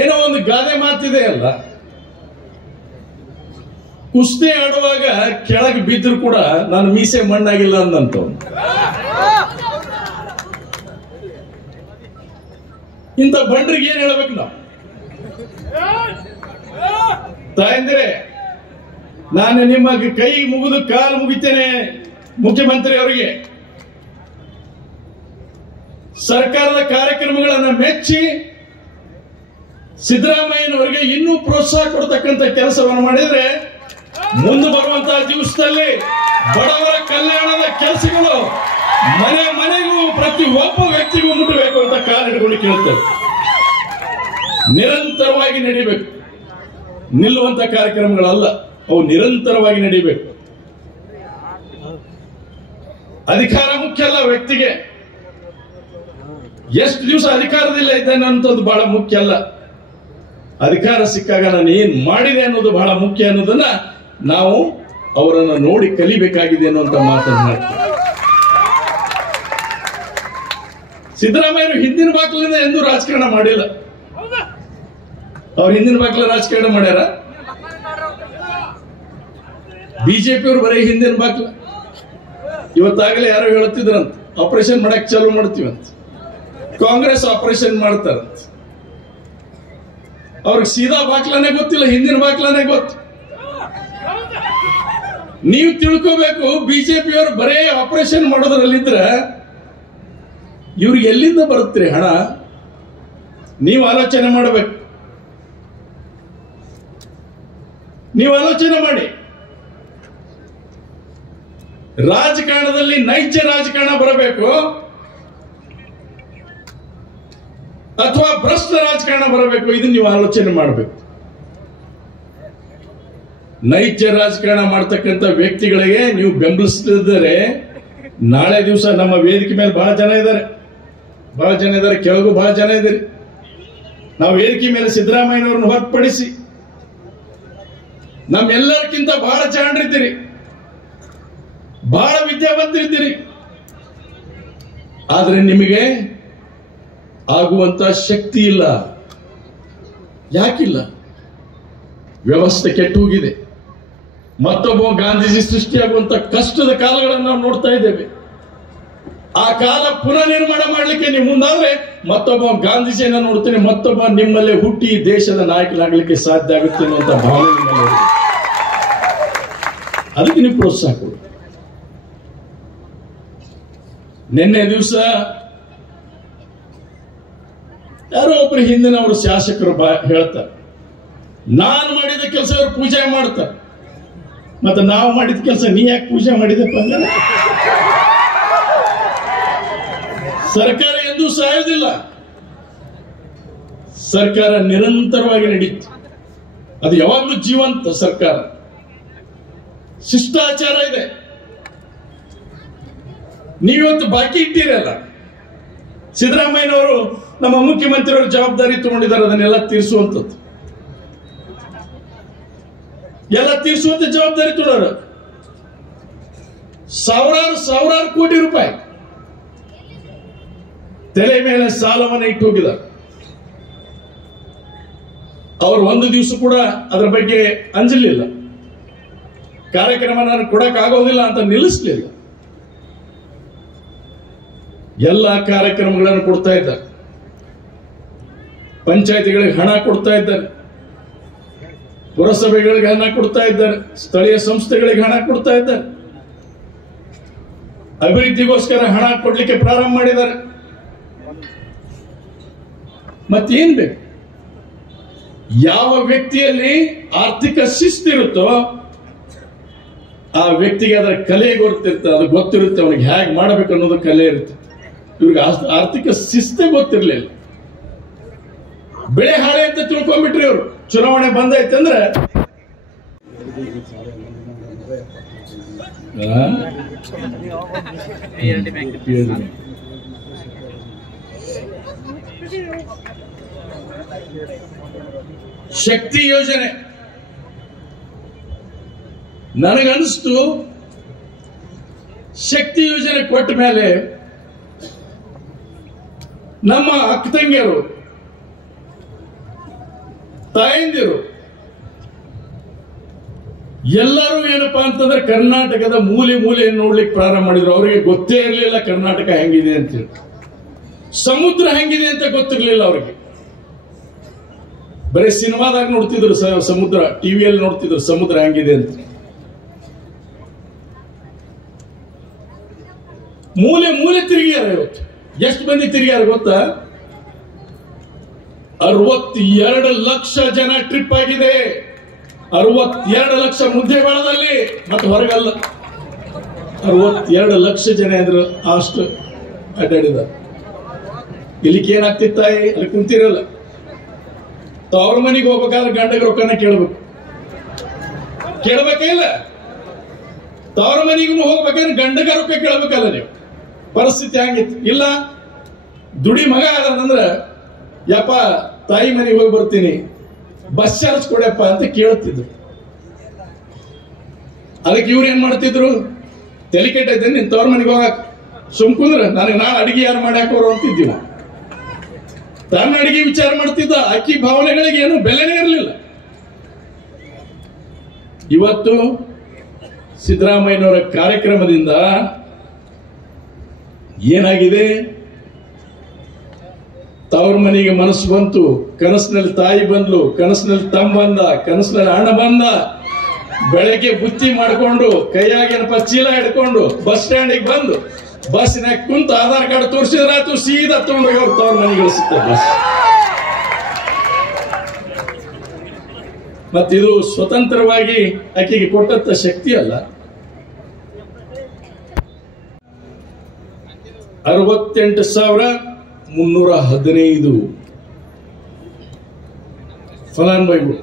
ಏನೋ ಒಂದು ಗಾದೆ ಮಾತಿದೆ ಅಲ್ಲ, ಕುಸ್ತಿ ಆಡುವಾಗ ಕೆಳಗೆ ಬಿದ್ರು ಕೂಡ ನಾನು ಮೀಸೆ ಮಣ್ಣಾಗಿಲ್ಲ ಅಂದಂತ. ಇಂಥ ಬಂಡ್ರಿಗೆ ಏನ್ ಹೇಳ್ಬೇಕು ನಾವು? ತಾಯಂದಿರೆ, ನಾನು ನಿಮ್ಮ ಕೈ ಮುಗಿದು ಕಾಲು ಮುಗಿತೇನೆ ಮುಖ್ಯಮಂತ್ರಿ ಅವರಿಗೆ. ಸರ್ಕಾರದ ಕಾರ್ಯಕ್ರಮಗಳನ್ನು ಮೆಚ್ಚಿ ಸಿದ್ದರಾಮಯ್ಯನವರಿಗೆ ಇನ್ನೂ ಪ್ರೋತ್ಸಾಹ ಕೊಡತಕ್ಕಂಥ ಕೆಲಸವನ್ನು ಮಾಡಿದ್ರೆ ಮುಂದೆ ಬರುವಂತಹ ದಿವಸದಲ್ಲಿ ಬಡವರ ಕಲ್ಯಾಣದ ಕೆಲಸಗಳು ಮನೆ ಮನೆಗೂ ಪ್ರತಿ ಒಬ್ಬ ವ್ಯಕ್ತಿಗೂ ಮುಟ್ಟಬೇಕು ಅಂತ ಕಾಲಿಡ್ಕೊಂಡು ಕೇಳ್ತೇವೆ. ನಿರಂತರವಾಗಿ ನಡೀಬೇಕು, ನಿಲ್ಲುವಂತ ಕಾರ್ಯಕ್ರಮಗಳಲ್ಲ, ಅವು ನಿರಂತರವಾಗಿ ನಡೀಬೇಕು. ಅಧಿಕಾರ ಮುಖ್ಯ ಅಲ್ಲ, ವ್ಯಕ್ತಿಗೆ ಎಷ್ಟು ದಿವಸ ಅಧಿಕಾರದಿಂದ ಇದ್ದೇನೆ ಅನ್ನೋದು ಬಹಳ ಮುಖ್ಯ ಅಲ್ಲ. ಅಧಿಕಾರ ಸಿಕ್ಕಾಗ ನಾನು ಏನ್ ಮಾಡಿದೆ ಅನ್ನೋದು ಬಹಳ ಮುಖ್ಯ ಅನ್ನೋದನ್ನ ನಾವು ಅವರನ್ನು ನೋಡಿ ಕಲಿಬೇಕಾಗಿದೆ ಅನ್ನುವಂತ ಮಾತನ್ನು ಹೇಳ್ತೀವಿ. ಸಿದ್ದರಾಮಯ್ಯರು ಹಿಂದಿನ ಬಾಗಿಲಿಂದ ಎಂದೂ ರಾಜಕಾರಣ ಮಾಡಿಲ್ಲ. ಅವ್ರು ಹಿಂದಿನ ಬಾಗಿಲ ರಾಜಕಾರಣ ಮಾಡ್ಯಾರ? ಬಿಜೆಪಿಯವರು ಬರೀ ಹಿಂದಿನ ಬಾಗಿಲ. ಇವತ್ತಾಗಲೇ ಯಾರೋ ಹೇಳ್ತಿದ್ರಂತ ಆಪರೇಷನ್ ಮಾಡಕ್ ಚಾಲು ಮಾಡ್ತೀವಂತ. ಕಾಂಗ್ರೆಸ್ ಆಪರೇಷನ್ ಮಾಡ್ತಾರಂತ. ಅವ್ರಿಗೆ ಸೀದಾ ಬಾಗ್ಲಾನೇ ಗೊತ್ತಿಲ್ಲ, ಹಿಂದಿನ ಬಾಗ್ಲಾನೇ ಗೊತ್ತು. ನೀವು ತಿಳ್ಕೋಬೇಕು, ಬಿಜೆಪಿಯವರು ಬರೇ ಆಪರೇಷನ್ ಮಾಡೋದ್ರಲ್ಲಿದ್ರ ಇವ್ರಿಗೆ ಎಲ್ಲಿಂದ ಬರುತ್ತೆ ಹಣ? ನೀವು ಆಲೋಚನೆ ಮಾಡಬೇಕು. ನೀವು ಆಲೋಚನೆ ಮಾಡಿ. ರಾಜಕಾರಣದಲ್ಲಿ ನೈಜ ರಾಜಕಾರಣ ಬರಬೇಕು ಅಥವಾ ಭ್ರಷ್ಟ ರಾಜಕಾರಣ ಬರಬೇಕು, ಇದನ್ನ ನೀವು ಆಲೋಚನೆ ಮಾಡಬೇಕು. ನೈಜ ರಾಜಕಾರಣ ಮಾಡ್ತಕ್ಕಂಥ ವ್ಯಕ್ತಿಗಳಿಗೆ ನೀವು ಬೆಂಬಲಿಸ್ತಿದ್ದಾರೆ. ನಾಳೆ ದಿವಸ ನಮ್ಮ ವೇದಿಕೆ ಮೇಲೆ ಬಹಳ ಜನ ಇದ್ದಾರೆ, ಕೆಳಗೂ ಬಹಳ ಜನ ಇದ್ದಾರೆ. ನಾವು ವೇದಿಕೆ ಮೇಲೆ ಸಿದ್ದರಾಮಯ್ಯನವ್ರನ್ನ ಹೊರತುಪಡಿಸಿ ನಮ್ಮೆಲ್ಲರಿಗಿಂತ ಬಹಳ ಜಾಣರಿದ್ದೀರಿ, ಬಹಳ ವಿದ್ಯಾವಂತರಿದ್ದೀರಿ. ಆದ್ರೆ ನಿಮಗೆ ಆಗುವಂತ ಶಕ್ತಿ ಇಲ್ಲ. ಯಾಕಿಲ್ಲ? ವ್ಯವಸ್ಥೆ ಕೆಟ್ಟು ಹೋಗಿದೆ. ಮತ್ತೊಬ್ಬ ಗಾಂಧೀಜಿ ಸೃಷ್ಟಿಯಾಗುವಂತ ಕಷ್ಟದ ಕಾಲಗಳನ್ನು ನಾವು ನೋಡ್ತಾ ಇದ್ದೇವೆ. ಆ ಕಾಲ ಪುನಃ ನಿರ್ಮಾಣ ಮಾಡಲಿಕ್ಕೆ ನೀವು ಮುಂದಾದ್ರೆ ಮತ್ತೊಬ್ಬ ಗಾಂಧೀಜಿಯನ್ನ ನೋಡ್ತೇನೆ, ಮತ್ತೊಬ್ಬ ನಿಮ್ಮಲ್ಲೇ ಹುಟ್ಟಿ ದೇಶದ ನಾಯಕನಾಗಲಿಕ್ಕೆ ಸಾಧ್ಯ ಆಗುತ್ತೆ ಅನ್ನುವಂತ ಭಾವನೆ ನಿಮ್ಮಲ್ಲಿ. ಅದಕ್ಕೆ ನೀವು ಪ್ರೋತ್ಸಾಹ ಕೊಡಿ. ನಿನ್ನೆ ದಿವಸ ಯಾರೋ ಒಬ್ರು ಹಿಂದಿನ ಅವರು ಶಾಸಕರು ಹೇಳ್ತಾರೆ, ನಾನು ಮಾಡಿದ ಕೆಲಸ ಅವ್ರು ಪೂಜೆ ಮಾಡ್ತಾರೆ. ಮತ್ತೆ ನಾವು ಮಾಡಿದ ಕೆಲಸ ನೀ ಯಾಕೆ ಪೂಜೆ ಮಾಡಿದಪ್ಪ ಅಂದ್ರೆ? ಸರ್ಕಾರ ಎಂದೂ ಸಾಯೋದಿಲ್ಲ. ಸರ್ಕಾರ ನಿರಂತರವಾಗಿ ನಡೀತು. ಅದು ಯಾವಾಗಲೂ ಜೀವಂತ ಸರ್ಕಾರ. ಶಿಷ್ಟಾಚಾರ ಇದೆ. ನೀವತ್ತು ಬಾಕಿ ಇಟ್ಟಿರಲ್ಲ. ಸಿದ್ದರಾಮಯ್ಯನವರು ನಮ್ಮ ಮುಖ್ಯಮಂತ್ರಿಯವರು ಜವಾಬ್ದಾರಿ ತಗೊಂಡಿದ್ದಾರೆ, ಅದನ್ನೆಲ್ಲ ತೀರಿಸುವಂಥದ್ದು. ಎಲ್ಲ ತೀರಿಸುವಂತ ಜವಾಬ್ದಾರಿ ತಗೊಂಡವರು. ಸಾವಿರಾರು ಕೋಟಿ ರೂಪಾಯಿ ತಲೆ ಮೇಲೆ ಸಾಲವನ್ನು ಇಟ್ಟು ಹೋಗಿದ್ದಾರೆ. ಅವರು ಒಂದು ದಿವಸ ಕೂಡ ಅದರ ಬಗ್ಗೆ ಅಂಜಲಿಲ್ಲ. ಕಾರ್ಯಕ್ರಮ ನಾನು ಕೊಡಕ್ ಆಗೋದಿಲ್ಲ ಅಂತ ನಿಲ್ಲಿಸಲಿಲ್ಲ. ಎಲ್ಲ ಕಾರ್ಯಕ್ರಮಗಳನ್ನು ಕೊಡ್ತಾ ಇದ್ದಾರೆ. ಪಂಚಾಯತಿಗಳಿಗೆ ಹಣ ಕೊಡ್ತಾ ಇದ್ದಾರೆ, ಪುರಸಭೆಗಳಿಗೆ ಹಣ ಕೊಡ್ತಾ ಇದ್ದಾರೆ, ಸ್ಥಳೀಯ ಸಂಸ್ಥೆಗಳಿಗೆ ಹಣ ಕೊಡ್ತಾ ಇದ್ದಾರೆ. ಅಭಿವೃದ್ಧಿಗೋಸ್ಕರ ಹಣ ಕೊಡ್ಲಿಕ್ಕೆ ಪ್ರಾರಂಭ ಮಾಡಿದ್ದಾರೆ. ಮತ್ತೇನ್ ಬೇಕು? ಯಾವ ವ್ಯಕ್ತಿಯಲ್ಲಿ ಆರ್ಥಿಕ ಶಿಸ್ತಿರುತ್ತೋ ಆ ವ್ಯಕ್ತಿಗೆ ಅದರ ಕಲೆ ಗೊತ್ತಿರುತ್ತೆ, ಅದು ಗೊತ್ತಿರುತ್ತೆ, ಅವನಿಗೆ ಹೇಗೆ ಮಾಡಬೇಕು ಅನ್ನೋದು ಕಲೆ ಇರುತ್ತೆ. ಇವ್ರಿಗೆ ಆರ್ಥಿಕ ಶಿಸ್ತೇ ಗೊತ್ತಿರಲಿಲ್ಲ. ಬೆಳೆ ಹಾಳೆ ಅಂತ ತಿಳ್ಕೊಂಡ್ಬಿಟ್ರಿ ಅವರು. ಚುನಾವಣೆ ಬಂದೈತಂದ್ರೆ ಶಕ್ತಿ ಯೋಜನೆ ನನಗನ್ನಿಸ್ತು, ಶಕ್ತಿ ಯೋಜನೆ ಕೊಟ್ಟ ಮೇಲೆ ನಮ್ಮ ಅಕ್ಕ ತಂಗಿಯರು ತಾಯಂದಿರು ಎಲ್ಲರೂ ಏನಪ್ಪಾ ಅಂತಂದ್ರೆ ಕರ್ನಾಟಕದ ಮೂಲೆ ಮೂಲೆಯನ್ನು ನೋಡ್ಲಿಕ್ಕೆ ಪ್ರಾರಂಭ ಮಾಡಿದ್ರು. ಅವರಿಗೆ ಗೊತ್ತೇ ಇರಲಿಲ್ಲ ಕರ್ನಾಟಕ ಹೆಂಗಿದೆ ಅಂತೇಳಿ, ಸಮುದ್ರ ಹೆಂಗಿದೆ ಅಂತ ಗೊತ್ತಿರ್ಲಿಲ್ಲ ಅವರಿಗೆ. ಬರೀ ಸಿನಿಮಾದಾಗ ನೋಡ್ತಿದ್ರು ಸಮುದ್ರ, ಟಿವಿಯಲ್ಲಿ ನೋಡ್ತಿದ್ರು ಸಮುದ್ರ ಹೆಂಗಿದೆ ಅಂತ. ಮೂಲೆ ಮೂಲೆ ತಿರುಗಿಯಾರ. ಇವತ್ತು ಎಷ್ಟು ಮಂದಿ ತಿರುಗಿಯಾರ ಗೊತ್ತಾ? 62 ಲಕ್ಷ ಜನ ಟ್ರಿಪ್ ಆಗಿದೆ. 62 ಲಕ್ಷ ಮುದ್ದೇಬೇಳದಲ್ಲಿ, ಮತ್ತೆ ಹೊರಗಲ್ಲ. 62 ಲಕ್ಷ ಜನ ಇದ್ರು ಅಷ್ಟು ಅಡ್ಡಾಡಿದ. ಇಲ್ಲಿಗೆ ಏನಾಗ್ತಿತ್ತಾಯಿ? ಅಲ್ಲಿ ಕುಂತಿರಲ್ಲ. ತವ್ರ ಮನೆಗೆ ಹೋಗ್ಬೇಕಾದ್ರೆ ಗಂಡಗ ರೊಕ್ಕನ ಕೇಳ್ಬೇಕೇ ಇಲ್ಲ? ತವ್ರ ಮನೆಗೂ ಹೋಗ್ಬೇಕಾದ್ರೆ ಗಂಡಗ ರೊಕ್ಕ ಕೇಳ್ಬೇಕಲ್ಲ ನೀವು? ಪರಿಸ್ಥಿತಿ ಹಂಗಿತ್ತು. ಇಲ್ಲ ದುಡಿ ಮಗ ಅದಂದ್ರ ಯಪ್ಪ ತಾಯಿ ಮನೆಗೆ ಹೋಗಿ ಬರ್ತೀನಿ, ಬಸ್ ಚಾರ್ಜ್ ಕೊಡಪ್ಪ ಅಂತ ಕೇಳ್ತಿದ್ರು. ಅದಕ್ಕೆ ಇವ್ರು ಏನ್ ಮಾಡ್ತಿದ್ರು? ತಲೆ ಕೆಟ್ಟೈತೆ ನಿನ್ ತವ್ರ ಮನೆಗೆ ಹೋಗಕ್ ಸುಮ್ಕುಂದ್ರ, ನನಗೆ ನಾಳೆ ಅಡಿಗೆ ಯಾರು ಮಾಡಿ ಹಾಕೋರು ಅಂತಿದ್ದೀವಿ. ತನ್ನ ಅಡಿಗೆ ವಿಚಾರ ಮಾಡ್ತಿದ್ದ. ಅಕ್ಕಿ ಭಾವನೆಗಳಿಗೆ ಏನು ಬೆಲೆನೇ ಇರಲಿಲ್ಲ. ಇವತ್ತು ಸಿದ್ದರಾಮಯ್ಯನವರ ಕಾರ್ಯಕ್ರಮದಿಂದ ಏನಾಗಿದೆ? ತವ್ರ ಮನೆಗೆ ಮನಸ್ಸು ಬಂತು, ಕನಸಿನಲ್ಲಿ ತಾಯಿ ಬಂದ್ಲು, ಕನಸಿನಲ್ಲಿ ತಮ್ಮ ಬಂದ, ಕನಸಿನಲ್ಲಿ ಅಣ್ಣ ಬಂದ. ಬೆಳಗ್ಗೆ ಬುತ್ತಿ ಮಾಡ್ಕೊಂಡು ಕೈಯಾಗೇನಪ್ಪ ಚೀಲ ಹಿಡ್ಕೊಂಡು ಬಸ್ ಸ್ಟ್ಯಾಂಡಿಗೆ ಬಂದು ಬಸ್ನಾಗ ಕುಂತು ಆಧಾರ್ ಕಾರ್ಡ್ ತೋರಿಸಿದ್ರಾತು, ಸೀದಾ ತಗೊಂಡೋಗಿ ಅವ್ರು ತವ್ರ ಮನೆಗೆ ಇಳಿಸುತ್ತೆ ಬಸ್. ಮತ್ತಿದು ಸ್ವತಂತ್ರವಾಗಿ ಆಕೆಗೆ ಕೊಟ್ಟಂತ ಶಕ್ತಿ ಅಲ್ಲ. 68,315 ಫಲಾನುಭವಿಗಳು.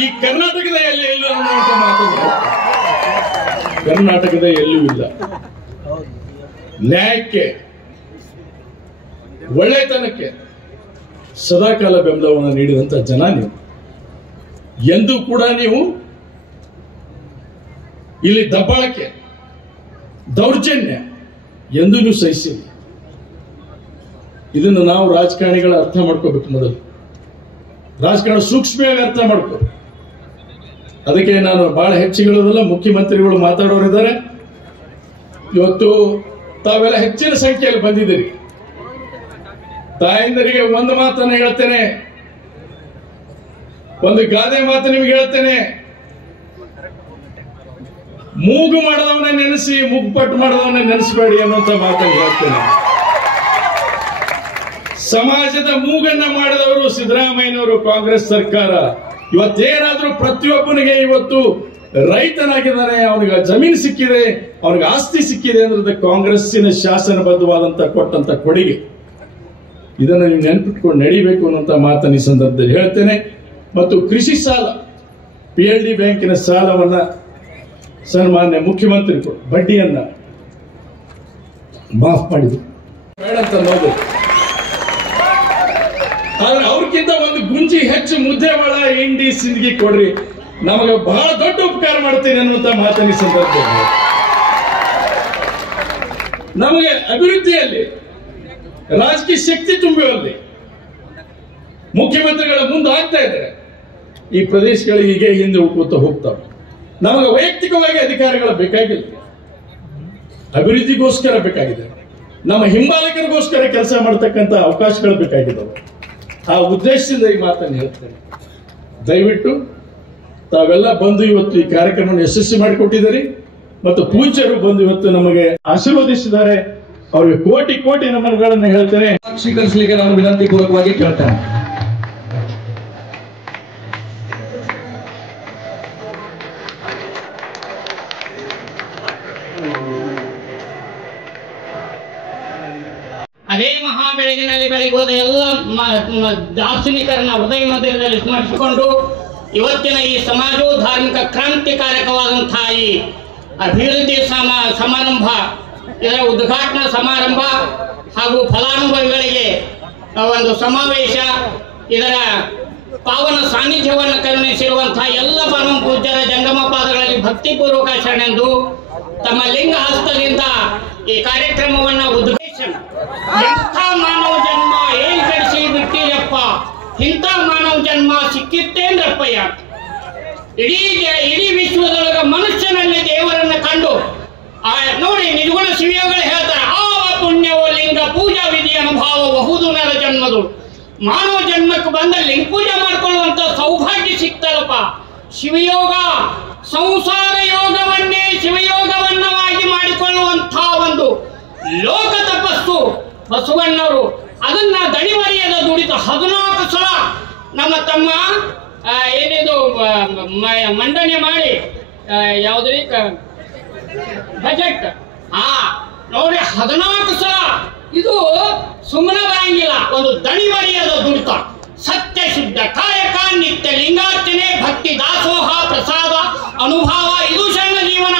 ಈ ಕರ್ನಾಟಕದ ಎಲ್ಲೂ ಇಲ್ಲ ಅನ್ನುವಂಥ ಮಾತನ್ನು ಕರ್ನಾಟಕದ ಎಲ್ಲೂ ಇಲ್ಲ. ನ್ಯಾಯಕ್ಕೆ, ಒಳ್ಳೆತನಕ್ಕೆ ಸದಾಕಾಲ ಬೆಂಬಲವನ್ನು ನೀಡಿದಂತ ಜನ ನೀವು. ಎಂದೂ ಕೂಡ ನೀವು ಇಲ್ಲಿ ದಬ್ಬಾಳಕೆ, ದೌರ್ಜನ್ಯ ಎಂದೂ ನೀವು ಸಹಿಸಿಲ್ಲ. ಇದನ್ನು ನಾವು ರಾಜಕಾರಣಿಗಳ ಅರ್ಥ ಮಾಡ್ಕೋಬೇಕು. ಮೊದಲು ರಾಜಕಾರಣ ಸೂಕ್ಷ್ಮವಾಗಿ ಅರ್ಥ ಮಾಡ್ಕೋ. ಅದಕ್ಕೆ ನಾನು ಬಹಳ ಹೆಚ್ಚಿಗಳದಲ್ಲ, ಮುಖ್ಯಮಂತ್ರಿಗಳು ಮಾತಾಡೋರಿದ್ದಾರೆ. ಇವತ್ತು ತಾವೆಲ್ಲ ಹೆಚ್ಚಿನ ಸಂಖ್ಯೆಯಲ್ಲಿ ಬಂದಿದ್ದೀರಿ. ತಾಯಂದರಿಗೆ ಒಂದು ಮಾತನ್ನು ಹೇಳ್ತೇನೆ, ಒಂದು ಗಾದೆ ಮಾತು ನಿಮ್ಗೆ ಹೇಳ್ತೇನೆ. ಮೂಗು ಮಾಡದವನ್ನ ನೆನೆಸಿ, ಮುಗ್ಪಟ್ಟು ಮಾಡದವನ್ನ ನೆನೆಸಬೇಡಿ ಅನ್ನುವಂತ ಮಾತನ್ನು ಹೇಳ್ತೇನೆ. ಸಮಾಜದ ಮೂಗನ್ನ ಮಾಡಿದವರು ಸಿದ್ದರಾಮಯ್ಯನವರು, ಕಾಂಗ್ರೆಸ್ ಸರ್ಕಾರ. ಇವತ್ತೇನಾದ್ರೂ ಪ್ರತಿಯೊಬ್ಬನಿಗೆ ಇವತ್ತು ರೈತನಾಗಿದ್ದಾನೆ, ಅವನಿಗೆ ಜಮೀನು ಸಿಕ್ಕಿದೆ, ಅವನಿಗೆ ಆಸ್ತಿ ಸಿಕ್ಕಿದೆ ಅಂದ್ರೆ ಕಾಂಗ್ರೆಸ್ಸಿನ ಶಾಸನಬದ್ಧವಾದಂತ ಕೊಟ್ಟಂತ ಕೊಡುಗೆ. ಇದನ್ನು ನೀವು ನೆನಪಿಟ್ಕೊಂಡು ನಡಿಬೇಕು ಅನ್ನುವಂತ ಮಾತನ್ನು ಈ ಸಂದರ್ಭದಲ್ಲಿ ಹೇಳ್ತೇನೆ. ಮತ್ತು ಕೃಷಿ ಸಾಲ, PLD ಬ್ಯಾಂಕಿನ ಸಾಲವನ್ನ ಸನ್ಮಾನ್ಯ ಮುಖ್ಯಮಂತ್ರಿಗಳು ಬಡ್ಡಿಯನ್ನ ಮಾಫ್ ಮಾಡಿದ್ರು. ಬೇಡ ಅಂತ ನೋಡು, ಆದ್ರೆ ಅವ್ರಕ್ಕಿಂತ ಒಂದು ಗುಂಜಿ ಹೆಚ್ಚು ಮುದ್ದೆವಾಳ ಇಂಡಿ ಸಿಂದಗಿ ಕೊಡ್ರಿ, ನಮಗೆ ಬಹಳ ದೊಡ್ಡ ಉಪಕಾರ ಮಾಡ್ತೀನಿ ಅನ್ನುವಂತ ಮಾತನ್ನ ಈ ಸಂದರ್ಭದಲ್ಲಿ. ನಮಗೆ ಅಭಿವೃದ್ಧಿಯಲ್ಲಿ, ರಾಜಕೀಯ ಶಕ್ತಿ ತುಂಬುವಲ್ಲಿ ಮುಖ್ಯಮಂತ್ರಿಗಳ ಮುಂದೆ ಆಗ್ತಾ ಇದ್ದಾರೆ. ಈ ಪ್ರದೇಶಗಳಿಗೆ ಹೀಗೆ ಹಿಂದೆ ಉಳ್ಕೋತಾ ಹೋಗ್ತಾವೆ. ನಮಗೆ ವೈಯಕ್ತಿಕವಾಗಿ ಅಧಿಕಾರಿಗಳ ಬೇಕಾಗಿಲ್ಲ, ಅಭಿವೃದ್ಧಿಗೋಸ್ಕರ ಬೇಕಾಗಿದೆ. ನಮ್ಮ ಹಿಂಬಾಲಕರಿಗೋಸ್ಕರ ಕೆಲಸ ಮಾಡತಕ್ಕಂತ ಅವಕಾಶಗಳು ಬೇಕಾಗಿದ್ದಾವೆ. ಆ ಉದ್ದೇಶದಿಂದ ಈ ಮಾತನ್ನು ಹೇಳ್ತೇನೆ. ದಯವಿಟ್ಟು ತಾವೆಲ್ಲ ಬಂದು ಇವತ್ತು ಈ ಕಾರ್ಯಕ್ರಮವನ್ನು ಯಶಸ್ವಿ ಮಾಡಿಕೊಟ್ಟಿದ್ದಾರೆ ಮತ್ತು ಪೂಜ್ಯರು ಬಂದು ಇವತ್ತು ನಮಗೆ ಆಶೀರ್ವದಿಸಿದ್ದಾರೆ. ಅವರಿಗೆ ಕೋಟಿ ಕೋಟಿ ನಮನಗಳನ್ನು ಹೇಳ್ತೇನೆ. ಸ್ವೀಕರಿಸಲಿಕ್ಕೆ ನಾನು ವಿನಂತಿ ಪೂರ್ವಕವಾಗಿ ಕೇಳ್ತೇನೆ. ಅದೇ ಮಹಾ ಬೆಳಗಿನಲ್ಲಿ ಬೆಳಗೋದ ಎಲ್ಲ ದಾರ್ಶನಿಕರನ್ನ ಹೃದಯ ಮಧ್ಯದಲ್ಲಿ ಸ್ಮರಿಸಿಕೊಂಡು ಇವತ್ತಿನ ಈ ಸಮಾಜವು ಧಾರ್ಮಿಕ ಕ್ರಾಂತಿಕಾರಕವಾದಂತಹ ಈ ಅಭಿವೃದ್ಧಿ ಸಮಾರಂಭ, ಇದರ ಉದ್ಘಾಟನಾ ಸಮಾರಂಭ ಹಾಗೂ ಫಲಾನುಭವಿಗಳಿಗೆ ಒಂದು ಸಮಾವೇಶ, ಇದರ ಪಾವನ ಸಾನ್ನಿಧ್ಯವನ್ನು ಕರುಣಿಸಿರುವಂತಹ ಎಲ್ಲ ಪರಮ ಪೂಜ್ಯರ ಜಂಗಮ ಪಾದಗಳಲ್ಲಿ ಭಕ್ತಿಪೂರ್ವಕ ಶರಣೆಂದು ತಮ್ಮ ಲಿಂಗ ಹಸ್ತದಿಂದ ಈ ಕಾರ್ಯಕ್ರಮವನ್ನು ಉದ್ಘಾಟನೆ ಎಂಥ ಮಾನವ ಜನ್ಮ ಏನ್ ಕಳಿಸಿ ಬಿಟ್ಟಿರಪ್ಪ, ಇಂಥ ಮಾನವ ಜನ್ಮ ಸಿಕ್ಕಿತ್ತೇನ್ರಪ್ಪಯ್ಯ. ಇಡೀ ವಿಶ್ವದೊಳಗ ಮನುಷ್ಯನಲ್ಲಿ ದೇವರನ್ನ ಕಂಡು ನೋಡಿ ನಿರ್ಗುಣ ಶಿವಯೋಗಳು ಹೇಳ್ತಾರೆ, ಆವ ಪುಣ್ಯವೋ ಲಿಂಗ ಪೂಜಾ ವಿಧಿ ಅನುಭವ ಬಹುದು ನರ ಜನ್ಮದು. ಮಾನವ ಜನ್ಮಕ್ಕೆ ಬಂದ ಲಿಂಗ ಪೂಜೆ ಮಾಡ್ಕೊಳ್ಳುವಂತ ಸೌಭಾಗ್ಯ ಸಿಕ್ತಲ್ಲಪ್ಪ. ಶಿವಯೋಗ ಸಂಸಾರ ಯೋಗವನ್ನೇ ಶಿವಯೋಗವನ್ನವಾಗಿ ಮಾಡಿಕೊಳ್ಳುವಂತ ಒಂದು ಲೋಕ ತಪಸ್ಸು ಬಸವಣ್ಣವರು. ಅದನ್ನ ದಣಿವರಿಯದ ದುಡಿತ 14 ಸಲ ನಮ್ಮ ತಮ್ಮ ಏನಿದು ಮಂಡನೆ ಮಾಡಿ ಯಾವ್ದ್ರಿ ಬಜೆಟ್ ನೋಡಿ 14 ಸಲ. ಇದು ಸುಮ್ಮನೆ ಬರಂಗಿಲ್ಲ, ಒಂದು ದಣಿವರಿಯದ ದುಡಿತ. ಸತ್ಯ ಶುದ್ಧ ಕಾಯಕ, ನಿತ್ಯ ಲಿಂಗಾರ್ಚನೆ, ಭಕ್ತಿ ದಾಸೋಹ, ಪ್ರಸಾದ ಅನುಭವ, ಇದು ಸಣ್ಣ ಜೀವನ.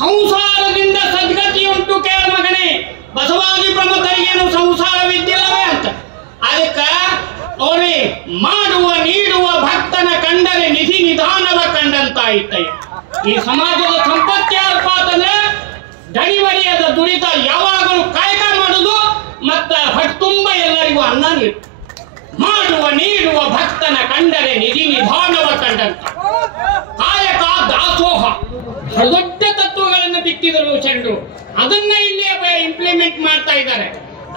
ಸಂಸಾರದಿಂದ ಸದ್ಗತಿಯುಂಟು ಕೇಳ ಮಗನೇ, ಬಸವಾದಿ ಪ್ರಮುಖರಿಗೇನು ಸಂಸಾರವಿದ್ದಿಲ್ಲವೇ ಅಂತ. ಅದಕ್ಕೆ ನೋಡಿ, ಮಾಡುವ ನೀಡುವ ಭಕ್ತನ ಕಂಡರೆ ನಿಧಿ ನಿಧಾನವ ಕಂಡಂತಾಯ್ತಯ್ಯ. ಈ ಸಮಾಜದ ಸಂಪತ್ತು ಯಾರಪ್ಪ ಅಂತಂದ್ರೆ ದಣಿವರಿಯದ ದುಡಿತ, ಯಾವಾಗಲೂ ಕಾಯಕ ಮಾಡುದು ಮತ್ತ ಹೊಟ್ಟೆ ತುಂಬ ಎಲ್ಲರಿಗೂ ಅನ್ನ ನೀಡು. ಮಾಡುವ ನೀಡುವ ಭಕ್ತನ ಕಂಡರೆ ನಿಧಿ ನಿಧಾನವ ಕಂಡಂತ. ಕಾಯಕ ದಾಸೋಹ ದೊಡ್ಡ ತತ್ವಗಳನ್ನು ಬಿತ್ತಿದರು ಚಂದ್ರು, ಅದನ್ನ ಇಲ್ಲಿ ಇಂಪ್ಲಿಮೆಂಟ್ ಮಾಡ್ತಾ ಇದ್ದಾರೆ.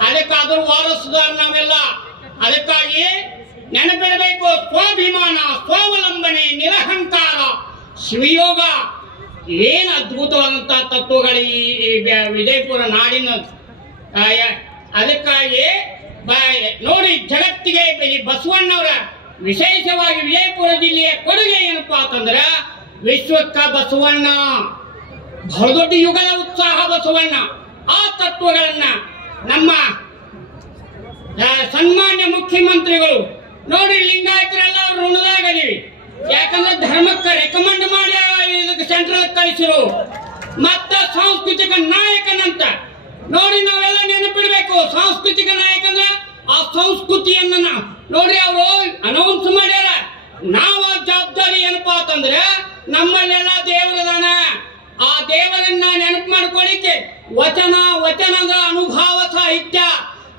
ಅದಕ್ಕೆ ಅದ್ರ ವಾರಸುದಾರ ನಾವೆಲ್ಲ. ಅದಕ್ಕಾಗಿ ನೆನಪಿಡಬೇಕು, ಸ್ವಾಭಿಮಾನ, ಸ್ವಾವಲಂಬನೆ, ನಿರಹಂಕಾರ, ಶಿವಯೋಗ ಏನ್ ಅದ್ಭುತವಾದಂತ ತತ್ವಗಳು ಈ ವಿಜಯಪುರ ನಾಡಿನ. ಅದಕ್ಕಾಗಿ ನೋಡಿ, ಜಗತ್ತಿಗೆ ಬಸವಣ್ಣವರ ವಿಶೇಷವಾಗಿ ವಿಜಯಪುರ ಜಿಲ್ಲೆಯ ಕೊಡುಗೆ ಏನಪ್ಪಾ ಅಂತಂದ್ರ ವಿಶ್ವಕ್ಕ ಬಸವಣ್ಣ ಬಹಳ ದೊಡ್ಡ ಯುಗದ ಉತ್ಸಾಹ ಬಸವಣ್ಣ. ಆ ತತ್ವಗಳನ್ನ ನಮ್ಮ ಸನ್ಮಾನ್ಯ ಮುಖ್ಯಮಂತ್ರಿಗಳು ನೋಡಿ, ಲಿಂಗಾಯತರೆಲ್ಲ ಋಣದಾಗದೀವಿ. ಯಾಕಂದ್ರೆ ಧರ್ಮಕ್ಕೆ ರೆಕಮೆಂಡ್ ಮಾಡಿ ಇದಕ್ಕೆ ಸೆಂಟ್ರಲ್ ಕಳಿಸಿರು. ಮತ್ತ ಸಾಂಸ್ಕೃತಿಕ ನಾಯಕನಂತ ನೋಡಿ ನಾವೆಲ್ಲ ನೆನಪಿಡ್ಬೇಕು. ಸಾಂಸ್ಕೃತಿಕ ನಾಯಕ ಅಂದ್ರೆ ಆ ಸಂಸ್ಕೃತಿಯನ್ನ ನೋಡಿ ಅವರು ಅನೌನ್ಸ್ ಮಾಡ್ಯಾರ. ನಾವ ಜವಾಬ್ದಾರಿ ಏನಪ್ಪಾ ಅಂತಂದ್ರೆ ನಮ್ಮಲ್ಲೆಲ್ಲ ದೇವರದಾನ, ಆ ದೇವರನ್ನ ನೆನಪು ಮಾಡ್ಕೊಳ್ಳಿಕ್ಕೆ ವಚನದ ಅನುಭವ ಸಾಹಿತ್ಯ.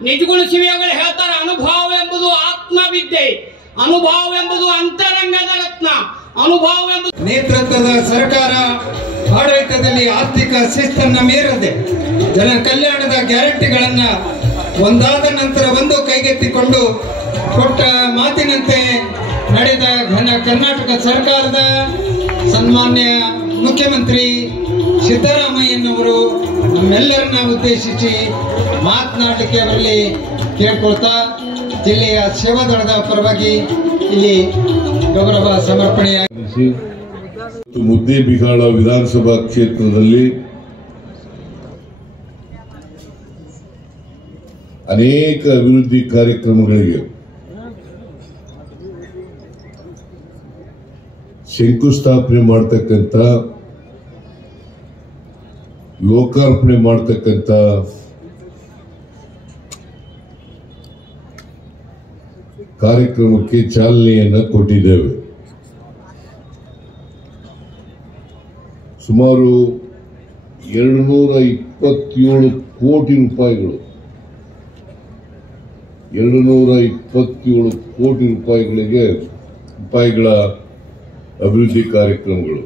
ನಿಜಗುಣ ಶಿವಯೋಗಳು ಹೇಳ್ತಾರೆ, ಅನುಭವ ಎಂಬುದು ಆತ್ಮವಿದ್ಯೆ, ಅನುಭವ ಎಂಬುದು ಅಂತರಂಗದ ರತ್ನ, ಅನುಭವ ಎಂಬುದು. ನೇತೃತ್ವದ ಸರ್ಕಾರ ಆಡಳಿತದಲ್ಲಿ ಆರ್ಥಿಕ ಶಿಸ್ತನ್ನ ಮೀರದೆ ಜನ ಕಲ್ಯಾಣದ ಗ್ಯಾರಂಟಿಗಳನ್ನ ಒಂದಾದ ನಂತರ ಒಂದು ಕೈಗೆತ್ತಿಕೊಂಡು ಕೊಟ್ಟ ಮಾತಿನಂತೆ ನಡೆದ ಕರ್ನಾಟಕ ಸರ್ಕಾರದ ಸನ್ಮಾನ್ಯ ಮುಖ್ಯಮಂತ್ರಿ ಸಿದ್ದರಾಮಯ್ಯನವರು ನಮ್ಮೆಲ್ಲರನ್ನ ಉದ್ದೇಶಿಸಿ ಮಾತನಾಡಲಿಕ್ಕೆ ಅವರಲ್ಲಿ ಕೇಳ್ಕೊಳ್ತಾ ಜಿಲ್ಲೆಯ ಸೇವಾದಳದ ಪರವಾಗಿ ಇಲ್ಲಿ ಗೌರವ ಸಮರ್ಪಣೆಯಾಗಿ ಮುದ್ದೇಬಿಹಾಳ ವಿಧಾನಸಭಾ ಕ್ಷೇತ್ರದಲ್ಲಿ ಅನೇಕ ಅಭಿವೃದ್ಧಿ ಕಾರ್ಯಕ್ರಮಗಳಿಗೆ ಶಂಕುಸ್ಥಾಪನೆ ಮಾಡತಕ್ಕಂಥ, ಲೋಕಾರ್ಪಣೆ ಮಾಡತಕ್ಕಂಥ ಕಾರ್ಯಕ್ರಮಕ್ಕೆ ಚಾಲನೆಯನ್ನು ಕೊಟ್ಟಿದ್ದೇವೆ. ಸುಮಾರು 227 ಕೋಟಿ ರೂಪಾಯಿಗಳು, 227 ಕೋಟಿ ರೂಪಾಯಿಗಳ ಅಭಿವೃದ್ಧಿ ಕಾರ್ಯಕ್ರಮಗಳು,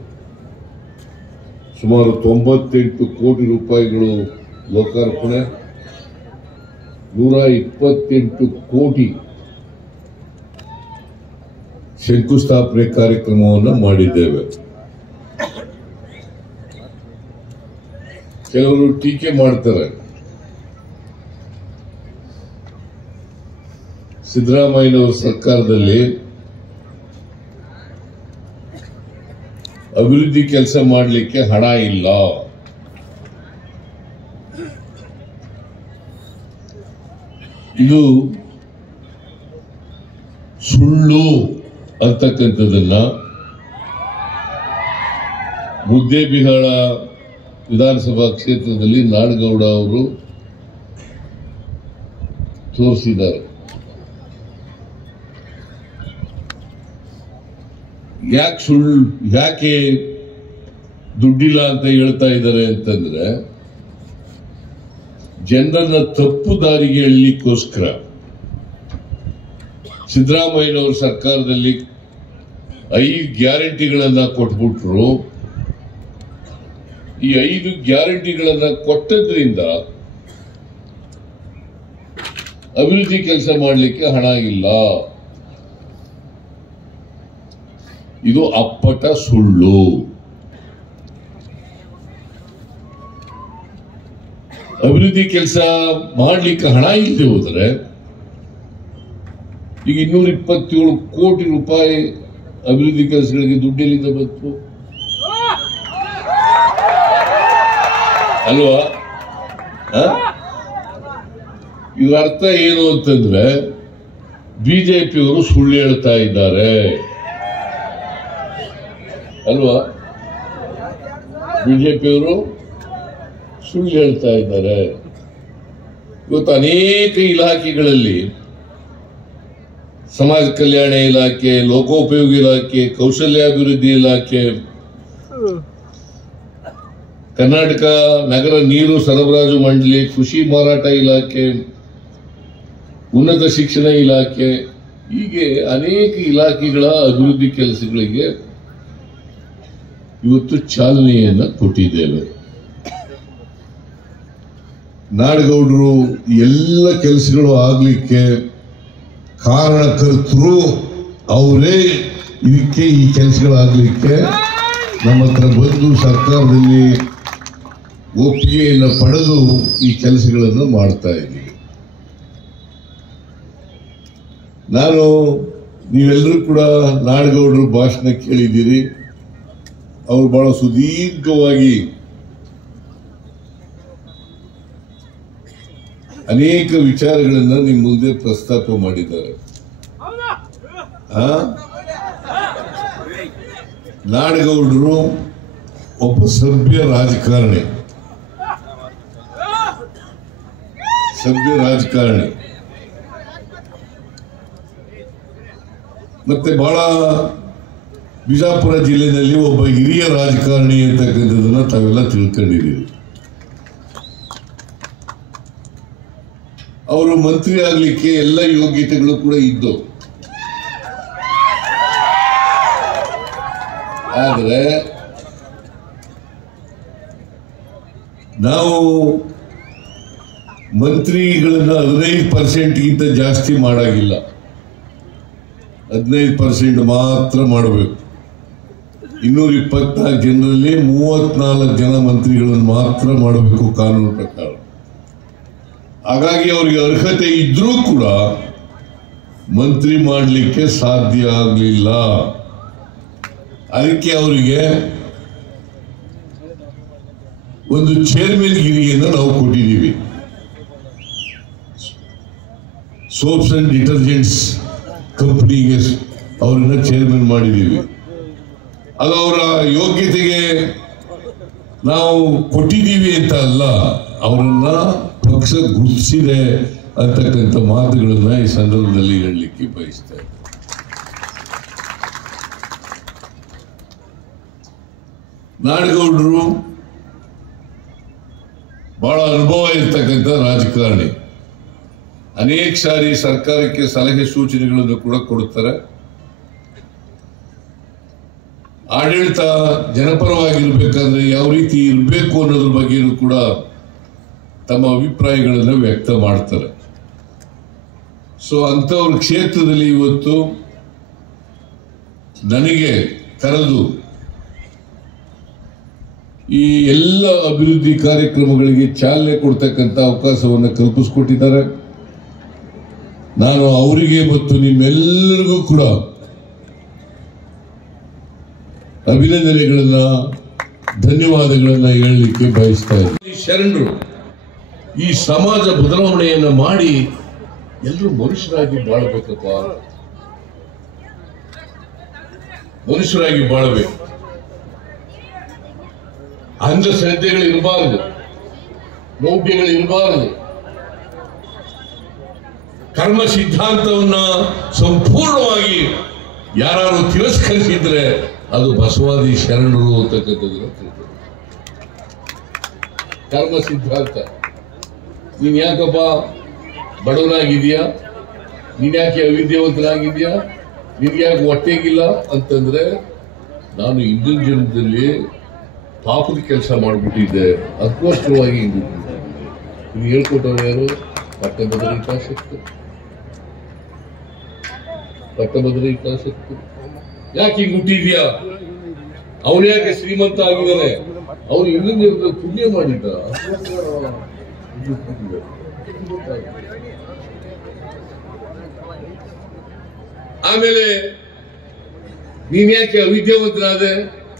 ಸುಮಾರು 98 ಕೋಟಿ ರೂಪಾಯಿಗಳು ಲೋಕಾರ್ಪಣೆ, 128 ಕೋಟಿ ಶಂಕುಸ್ಥಾಪನೆ ಕಾರ್ಯಕ್ರಮವನ್ನು ಮಾಡಿದ್ದೇವೆ. ಕೆಲವರು ಟೀಕೆ ಮಾಡ್ತಾರೆ, ಸಿದ್ದರಾಮಯ್ಯನವರ ಸರ್ಕಾರದಲ್ಲಿ ಅಭಿವೃದ್ಧಿ ಕೆಲಸ ಮಾಡಲಿಕ್ಕೆ ಹಣ ಇಲ್ಲ. ಇದು ಸುಳ್ಳು ಅಂತಕ್ಕಂಥದ್ದನ್ನ ಮುದ್ದೇಬಿಹಾಳ ವಿಧಾನಸಭಾ ಕ್ಷೇತ್ರದಲ್ಲಿ ನಾಡಗೌಡ ಅವರು ತೋರಿಸಿದ್ದಾರೆ. ಯಾಕೆ ದುಡ್ಡಿಲ್ಲ ಅಂತ ಹೇಳ್ತಾ ಇದ್ದಾರೆ ಅಂತಂದ್ರೆ, ಜನರನ್ನ ತಪ್ಪು ದಾರಿಗೆ ಎಳ್ಲಿಕ್ಕೋಸ್ಕರ ಸಿದ್ದರಾಮಯ್ಯನವರ ಸರ್ಕಾರದಲ್ಲಿ 5 ಗ್ಯಾರಂಟಿಗಳನ್ನ ಕೊಟ್ಬಿಟ್ರು. ಈ 5 ಗ್ಯಾರಂಟಿಗಳನ್ನ ಕೊಟ್ಟದ್ರಿಂದ ಅಭಿವೃದ್ಧಿ ಕೆಲಸ ಮಾಡಲಿಕ್ಕೆ ಹಣ ಇಲ್ಲ. ಇದು ಅಪ್ಪಟ ಸುಳ್ಳು. ಅಭಿವೃದ್ಧಿ ಕೆಲಸ ಮಾಡಲಿಕ್ಕೆ ಹಣ ಇಲ್ಲದೆ ಹೋದರೆ ಈಗ 227 ಕೋಟಿ ರೂಪಾಯಿ ಅಭಿವೃದ್ಧಿ ಕೆಲಸಗಳಿಗೆ ದುಡ್ಡೆಲ್ಲಿಂದ ಬಂತು ಅಲ್ವಾ? ಇದರ ಅರ್ಥ ಏನು ಅಂತಂದ್ರೆ ಬಿಜೆಪಿಯವರು ಸುಳ್ಳು ಹೇಳ್ತಾ ಇದ್ದಾರೆ ಅಲ್ವಾ? ಬಿಜೆಪಿಯವರು ಸುಳ್ಳು ಹೇಳ್ತಾ ಇದ್ದಾರೆ. ಇವತ್ತು ಅನೇಕ ಇಲಾಖೆಗಳಲ್ಲಿ ಸಮಾಜ ಕಲ್ಯಾಣ ಇಲಾಖೆ, ಲೋಕೋಪಯೋಗಿ ಇಲಾಖೆ, ಕೌಶಲ್ಯಾಭಿವೃದ್ಧಿ ಇಲಾಖೆ, ಕರ್ನಾಟಕ ನಗರ ನೀರು ಸರಬರಾಜು ಮಂಡಳಿ, ಕೃಷಿ ಮಾರಾಟ ಇಲಾಖೆ, ಉನ್ನತ ಶಿಕ್ಷಣ ಇಲಾಖೆ, ಹೀಗೆ ಅನೇಕ ಇಲಾಖೆಗಳ ಅಭಿವೃದ್ಧಿ ಕೆಲಸಗಳಿಗೆ ಇವತ್ತು ಚಾಲನೆಯನ್ನ ಕೊಟ್ಟಿದ್ದೇವೆ. ನಾಡಗೌಡರು ಎಲ್ಲ ಕೆಲಸಗಳು ಆಗ್ಲಿಕ್ಕೆ ಕಾರಣಕರ್ತರು ಅವರೇ. ಇದಕ್ಕೆ ಈ ಕೆಲಸಗಳಾಗ್ಲಿಕ್ಕೆ ನಮ್ಮ ಹತ್ರ ಬಂದು ಸರ್ಕಾರದಲ್ಲಿ ಒಪ್ಪಿಗೆಯನ್ನು ಪಡೆದು ಈ ಕೆಲಸಗಳನ್ನು ಮಾಡ್ತಾ ಇದ್ದೀವಿ. ನೀವೆಲ್ಲರೂ ಕೂಡ ನಾಡಗೌಡರು ಭಾಷಣ ಕೇಳಿದ್ದೀರಿ. ಅವರು ಬಹಳ ಸುದೀರ್ಘವಾಗಿ ಅನೇಕ ವಿಚಾರಗಳನ್ನ ನಿಮ್ಮ ಮುಂದೆ ಪ್ರಸ್ತಾಪ ಮಾಡಿದ್ದಾರೆ. ನಾಡಗೌಡರು ಒಬ್ಬ ಸಭ್ಯ ರಾಜಕಾರಣಿ, ಮತ್ತೆ ಬಹಳ ಬಿಜಾಪುರ ಜಿಲ್ಲೆಯಲ್ಲಿ ಒಬ್ಬ ಹಿರಿಯ ರಾಜಕಾರಣಿ ಅಂತಕ್ಕಂಥದ್ದನ್ನ ತಾವೆಲ್ಲ ತಿಳ್ಕೊಂಡಿದ್ದೀರಿ. ಅವರು ಮಂತ್ರಿ ಆಗ್ಲಿಕ್ಕೆ ಎಲ್ಲ ಯೋಗ್ಯತೆಗಳು ಕೂಡ ಇದ್ದು, ಆದರೆ ನಾವು ಮಂತ್ರಿಗಳನ್ನ 15% ಜಾಸ್ತಿ ಮಾಡಾಗಿಲ್ಲ. 15% ಮಾತ್ರ ಮಾಡಬೇಕು. 224 ಜನರಲ್ಲಿ 34 ಜನ ಮಂತ್ರಿಗಳನ್ನು ಮಾತ್ರ ಮಾಡಬೇಕು ಕಾನೂನು ಪ್ರಕಾರ. ಹಾಗಾಗಿ ಅವರಿಗೆ ಅರ್ಹತೆ ಇದ್ರೂ ಕೂಡ ಮಂತ್ರಿ ಮಾಡಲಿಕ್ಕೆ ಸಾಧ್ಯ ಆಗಲಿಲ್ಲ. ಅದಕ್ಕೆ ಅವರಿಗೆ ಒಂದು ಚೇರ್ಮನ್ ಗಿರಿಯನ್ನು ನಾವು ಕೊಟ್ಟಿದ್ದೀವಿ. ಸೋಪ್ಸ್ ಅಂಡ್ ಡಿಟರ್ಜೆಂಟ್ಸ್ ಕಂಪನಿಗೆ ಅವರನ್ನ ಚೇರ್ಮನ್ ಮಾಡಿದ್ದೀವಿ. ಅದು ಅವರ ಯೋಗ್ಯತೆಗೆ ನಾವು ಕೊಟ್ಟಿದ್ದೀವಿ ಅಂತ ಅಲ್ಲ, ಅವರನ್ನ ಪಕ್ಷ ಗುರುತಿಸಿದೆ ಅಂತಕ್ಕಂಥ ಮಾತುಗಳನ್ನ ಈ ಸಂದರ್ಭದಲ್ಲಿ ಹೇಳಲಿಕ್ಕೆ ಬಯಸ್ತಾರೆ. ನಾಡಗೌಡರು ಬಹಳ ಅನುಭವ ಇರ್ತಕ್ಕಂಥ ರಾಜಕಾರಣಿ. ಅನೇಕ ಸಾರಿ ಸರ್ಕಾರಕ್ಕೆ ಸಲಹೆ ಸೂಚನೆಗಳನ್ನು ಕೂಡ ಕೊಡುತ್ತಾರೆ. ಆಡಳಿತ ಜನಪರವಾಗಿರ್ಬೇಕಾದ್ರೆ ಯಾವ ರೀತಿ ಇರಬೇಕು ಅನ್ನೋದ್ರ ಬಗ್ಗೆಯೂ ಕೂಡ ತಮ್ಮ ಅಭಿಪ್ರಾಯಗಳನ್ನು ವ್ಯಕ್ತ ಮಾಡ್ತಾರೆ. ಸೊ ಅಂಥವ್ರ ಕ್ಷೇತ್ರದಲ್ಲಿ ಇವತ್ತು ನನಗೆ ಕರೆದು ಈ ಎಲ್ಲ ಅಭಿವೃದ್ಧಿ ಕಾರ್ಯಕ್ರಮಗಳಿಗೆ ಚಾಲನೆ ಕೊಡ್ತಕ್ಕಂಥ ಅವಕಾಶವನ್ನು ಕಲ್ಪಿಸಿಕೊಟ್ಟಿದ್ದಾರೆ. ನಾನು ಅವರಿಗೆ ಮತ್ತು ನಿಮ್ಮೆಲ್ಲರಿಗೂ ಕೂಡ ಅಭಿನಂದನೆಗಳನ್ನ, ಧನ್ಯವಾದಗಳನ್ನ ಹೇಳಲಿಕ್ಕೆ ಬಯಸ್ತಾ ಇದ್ದೀನಿ. ಶರಣರು ಈ ಸಮಾಜ ಬದಲಾವಣೆಯನ್ನ ಮಾಡಿ ಎಲ್ಲರೂ ಮನುಷ್ಯರಾಗಿ ಬಾಳಬೇಕಪ್ಪ, ಮನುಷ್ಯರಾಗಿ ಬಾಳಬೇಕು. ಅಂಧಶ್ರದ್ಧೆಗಳು ಇರಬಾರದು, ಮೌಢ್ಯಗಳು ಇರಬಾರದು. ಕರ್ಮ ಸಿದ್ಧಾಂತವನ್ನ ಸಂಪೂರ್ಣವಾಗಿ ಯಾರು ತಿರಸ್ಕರಿಸಿದ್ರೆ ಅದು ಬಸವಾದಿ ಶರಣರು ಅಂತಕ್ಕಂಥದ್ದು. ಕರ್ಮ ಸಿದ್ಧಾಂತ ನೀನ್ ಯಾಕಪ್ಪ ಬಡವನಾಗಿದ್ಯಾ, ನೀನ್ ಯಾಕೆ ಅವಿದ್ಯಾವಂತನಾಗಿದ್ಯಾ, ನಿನ್ಗೆ ಯಾಕೆ ಹೊಟ್ಟೆಗಿಲ್ಲ ಅಂತಂದ್ರೆ ನಾನು ಹಿಂದಿನ ಜನ್ಮದಲ್ಲಿ ಪಾಪದ ಕೆಲಸ ಮಾಡ್ಬಿಟ್ಟಿದ್ದೆ, ಅದಕ್ಕೋಸ್ಕರವಾಗಿ ಹಿಂಗೆ ಇದು ಹೇಳ್ಕೊಟ್ಟವ್ರು ಯಾರು? ಪಟ್ಟಭದ್ರ ಹಿತಾಸಕ್ತಿ. ಪಟ್ಟಭದ್ರ ಹಿತಾಸಕ್ತಿ. ಯಾಕೆ ಹಿಂಗ್ ಹುಟ್ಟಿದ್ಯಾ? ಅವ್ರು ಯಾಕೆ ಶ್ರೀಮಂತ ಆಗಿದ್ದಾರೆ? ಅವ್ರು ಹಿಂದಿನ ಜನ್ಮದಲ್ಲಿ ಪುಣ್ಯ ಮಾಡಿದ್ದ. ಆಮೇಲೆ ನೀನ್ ಯಾಕೆ ಅವಿದ್ಯಾವಂತನಾದೆ?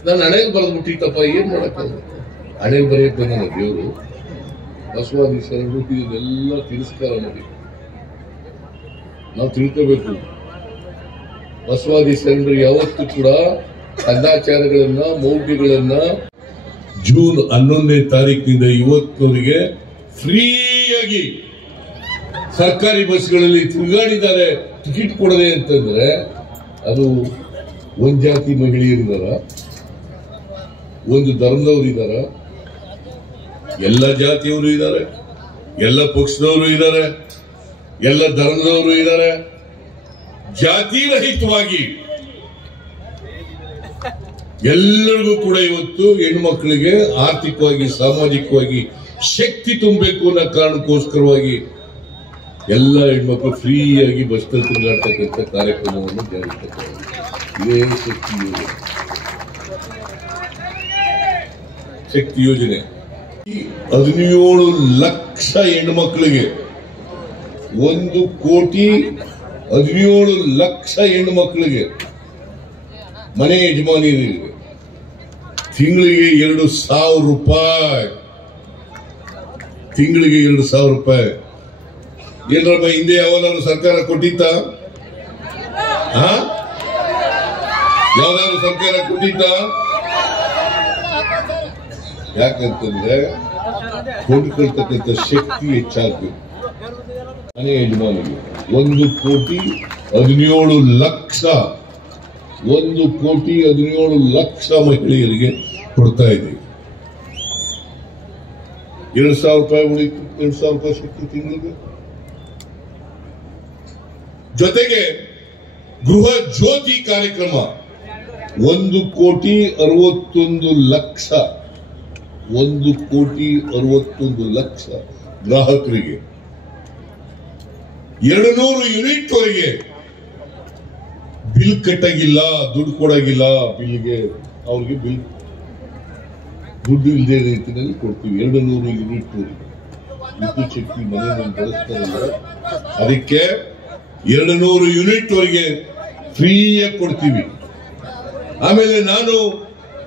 ನಾನು ಹಣೆಗೆ ಬರೆದು ಬಿಟ್ಟಿತ್ತಪ್ಪ, ಏನ್ ಮಾಡಕ್ಕಾಗುತ್ತೆ? ಹಣೆಗೆ ಬರೆಯಕ್ ಬಂದ ದೇವರು ಬಸವಾದಿ ಶರಣರು ಇದನ್ನೆಲ್ಲ ತಿರಸ್ಕಾರ ಮಾಡಿ ನಾವು ತಿಳ್ಕೋಬೇಕು. ಬಸವಾದಿ ಶರಣರು ಯಾವತ್ತೂ ಕೂಡ ಸದಾಚಾರಗಳನ್ನ, ಮೌಢ್ಯಗಳನ್ನ ಜೂನ್ 11ನೇ ತಾರೀಕಿನಿಂದ ಇವತ್ತಿನವರೆಗೆ ಫ್ರೀಯಾಗಿ ಸರ್ಕಾರಿ ಬಸ್ಗಳಲ್ಲಿ ತಿರುಗಾಡಿದ್ದಾರೆ ಟಿಕೆಟ್ ಕೊಡದೆ ಅಂತಂದ್ರೆ ಅದು ಒಂದ್ ಜಾತಿ ಮಹಿಳೆಯರಿದಾರ, ಒಂದು ಧರ್ಮದವರು ಇದಾರ, ಎಲ್ಲ ಜಾತಿಯವರು ಇದ್ದಾರೆ, ಎಲ್ಲ ಪಕ್ಷದವರು ಇದ್ದಾರೆ, ಎಲ್ಲ ಧರ್ಮದವರು ಇದ್ದಾರೆ. ಜಾತಿ ರಹಿತವಾಗಿ ಎಲ್ಲರಿಗೂ ಕೂಡ ಇವತ್ತು ಹೆಣ್ಣು ಮಕ್ಕಳಿಗೆ ಆರ್ಥಿಕವಾಗಿ, ಸಾಮಾಜಿಕವಾಗಿ ಶಕ್ತಿ ತುಂಬಬೇಕು ಅನ್ನೋ ಕಾರಣಕ್ಕೋಸ್ಕರವಾಗಿ ಎಲ್ಲ ಹೆಣ್ಮಕ್ಳು ಫ್ರೀಯಾಗಿ ಬಸ್ ತಿರುಗಾಡ್ತಕ್ಕಂಥ ಕಾರ್ಯಕ್ರಮವನ್ನು ಜಾರಿಗೆ ತಂದಿದ್ದಾರೆ. ಇದೇ ಶಕ್ತಿ ಯೋಜನೆ. ಶಕ್ತಿ ಯೋಜನೆ 17 ಲಕ್ಷ ಹೆಣ್ಮಕ್ಳಿಗೆ 1,17 ಲಕ್ಷ ಹೆಣ್ಮಕ್ಳಿಗೆ ಮನೆ ಯಜಮಾನಿಯರಿಗೆ ತಿಂಗಳಿಗೆ 2,000 ರೂಪಾಯಿ, ತಿಂಗಳಿಗೆ 2,000 ರೂಪಾಯಿ. ಏನ್ರಮ್ಮ ಹಿಂದೆ ಯಾವನಾದ್ರು ಸರ್ಕಾರ ಕೊಟ್ಟಿತ್ತ? ಯಾವ್ದಾದ್ರು ಸರ್ಕಾರ ಕೊಟ್ಟಿತ್ತ? ಯಾಕಂತಂದ್ರೆ ಕೊಂಡ್ಕೊಳ್ತಕ್ಕಂಥ ಶಕ್ತಿ ಹೆಚ್ಚಾಗಬೇಕು. ಮನೆ ಯಜಮಾನಿಗೆ 1,17 ಲಕ್ಷ 1,17 ಲಕ್ಷ ಮಹಿಳೆಯರಿಗೆ ಕೊಡ್ತಾ ಇದ್ದೀವಿ. 2,000 ರೂಪಾಯಿ ಉಳಿತು, 2,000 ರೂಪಾಯಿ ಶಕ್ತಿ ತಿಂಗಳಿಗೆ. ಜೊತೆಗೆ ಗೃಹ ಜ್ಯೋತಿ ಕಾರ್ಯಕ್ರಮ 1,61 ಲಕ್ಷ 1,61 ಲಕ್ಷ ಗ್ರಾಹಕರಿಗೆ 200 ಯೂನಿಟ್ ವರೆಗೆ ಬಿಲ್ ಕಟ್ಟಾಗಿಲ್ಲ, ದುಡ್ಡು ಕೊಡಾಗಿಲ್ಲ, ಬಿಲ್ಗೆ ಅವ್ರಿಗೆ ಬಿಲ್ ದುಡ್ಡು ಇಲ್ಲದೆ ರೀತಿಯಲ್ಲಿ ಕೊಡ್ತೀವಿ. 200 ಯೂನಿಟ್ ವರೆಗೆ ವಿದ್ಯುತ್ ಶಕ್ತಿ ಮನೆಯನ್ನು ಬಳಸ್ತಾರಲ್ಲ, ಅದಕ್ಕೆ 200 ಯೂನಿಟ್ ವರೆಗೆ ಫ್ರೀಯಾಗಿ ಕೊಡ್ತೀವಿ. ಆಮೇಲೆ ನಾನು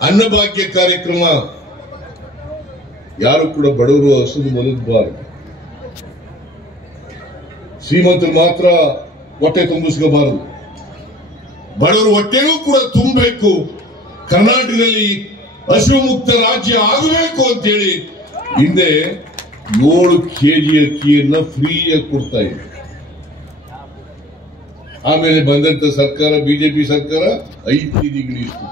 ಅನ್ನಭಾಗ್ಯ ಕಾರ್ಯಕ್ರಮ, ಯಾರು ಕೂಡ ಬಡವರು ಹಸುದು ಮಲಗಬಾರದು, ಶ್ರೀಮಂತರು ಮಾತ್ರ ಹೊಟ್ಟೆ ತುಂಬಿಸ್ಕೋಬಾರದು, ಬಡವರು ಹೊಟ್ಟೆಗೂ ಕೂಡ ತುಂಬಬೇಕು. ಕರ್ನಾಟಕದಲ್ಲಿ ಹಸು ಮುಕ್ತ ರಾಜ್ಯ ಆಗಬೇಕು ಅಂತೇಳಿ ಹಿಂದೆ 7 kg ಅಕ್ಕಿಯನ್ನ ಫ್ರೀಯಾಗಿ ಕೊಡ್ತಾ ಇದೆ. ಆಮೇಲೆ ಬಂದಂತ ಸರ್ಕಾರ, ಬಿಜೆಪಿ ಸರ್ಕಾರ 5 kg ಇಷ್ಟು.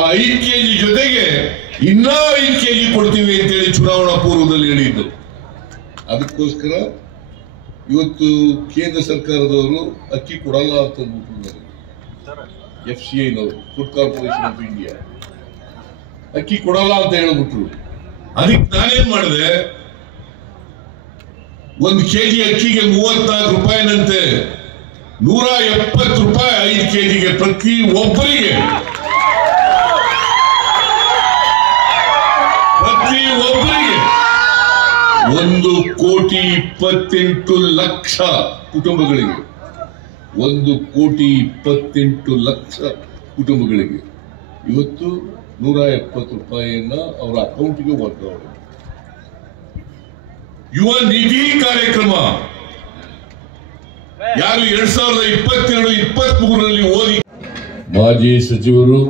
ಆ 5 kg ಜೊತೆಗೆ ಇನ್ನ 5 kg ಕೊಡ್ತೀವಿ ಅಂತೇಳಿ ಚುನಾವಣಾ ಪೂರ್ವದಲ್ಲಿ ಹೇಳಿದ್ದು. ಅದಕ್ಕೋಸ್ಕರ ಇವತ್ತು ಕೇಂದ್ರ ಸರ್ಕಾರದವರು ಅಕ್ಕಿ ಕೊಡಲ್ಲ ಅಂತ ಅಂದ್ಬಿಟ್ಟಿದ್ದಾರೆ. FCIನವರು, ಫುಡ್ ಕಾರ್ಪೊರೇಷನ್ ಆಫ್ ಇಂಡಿಯಾ, ಅಕ್ಕಿ ಕೊಡಲ್ಲ ಅಂತ ಹೇಳ್ಬಿಟ್ರು. ಅದಕ್ಕೆ ನಾನೇನ್ ಮಾಡಿದೆ, 1 kg ಅಕ್ಕಿಗೆ 34 ರೂಪಾಯಿನಂತೆ 170 ರೂಪಾಯಿ 5 kgಗೆ ಪ್ರತಿ ಒಬ್ಬರಿಗೆ 1,28 ಲಕ್ಷ ಕುಟುಂಬಗಳಿಗೆ 1,28 ಲಕ್ಷ ಕುಟುಂಬಗಳಿಗೆ ಇವತ್ತು 170 ರೂಪಾಯಿಯನ್ನ ಅವರ ಅಕೌಂಟ್ಗೆ ವರ್ಗಾವಣೆ. ಯುವ ನಿಧಿ ಕಾರ್ಯಕ್ರಮ ಯಾರು 2022-23ರಲ್ಲಿ ಓದಿ ಮಾಜಿ ಸಚಿವರು,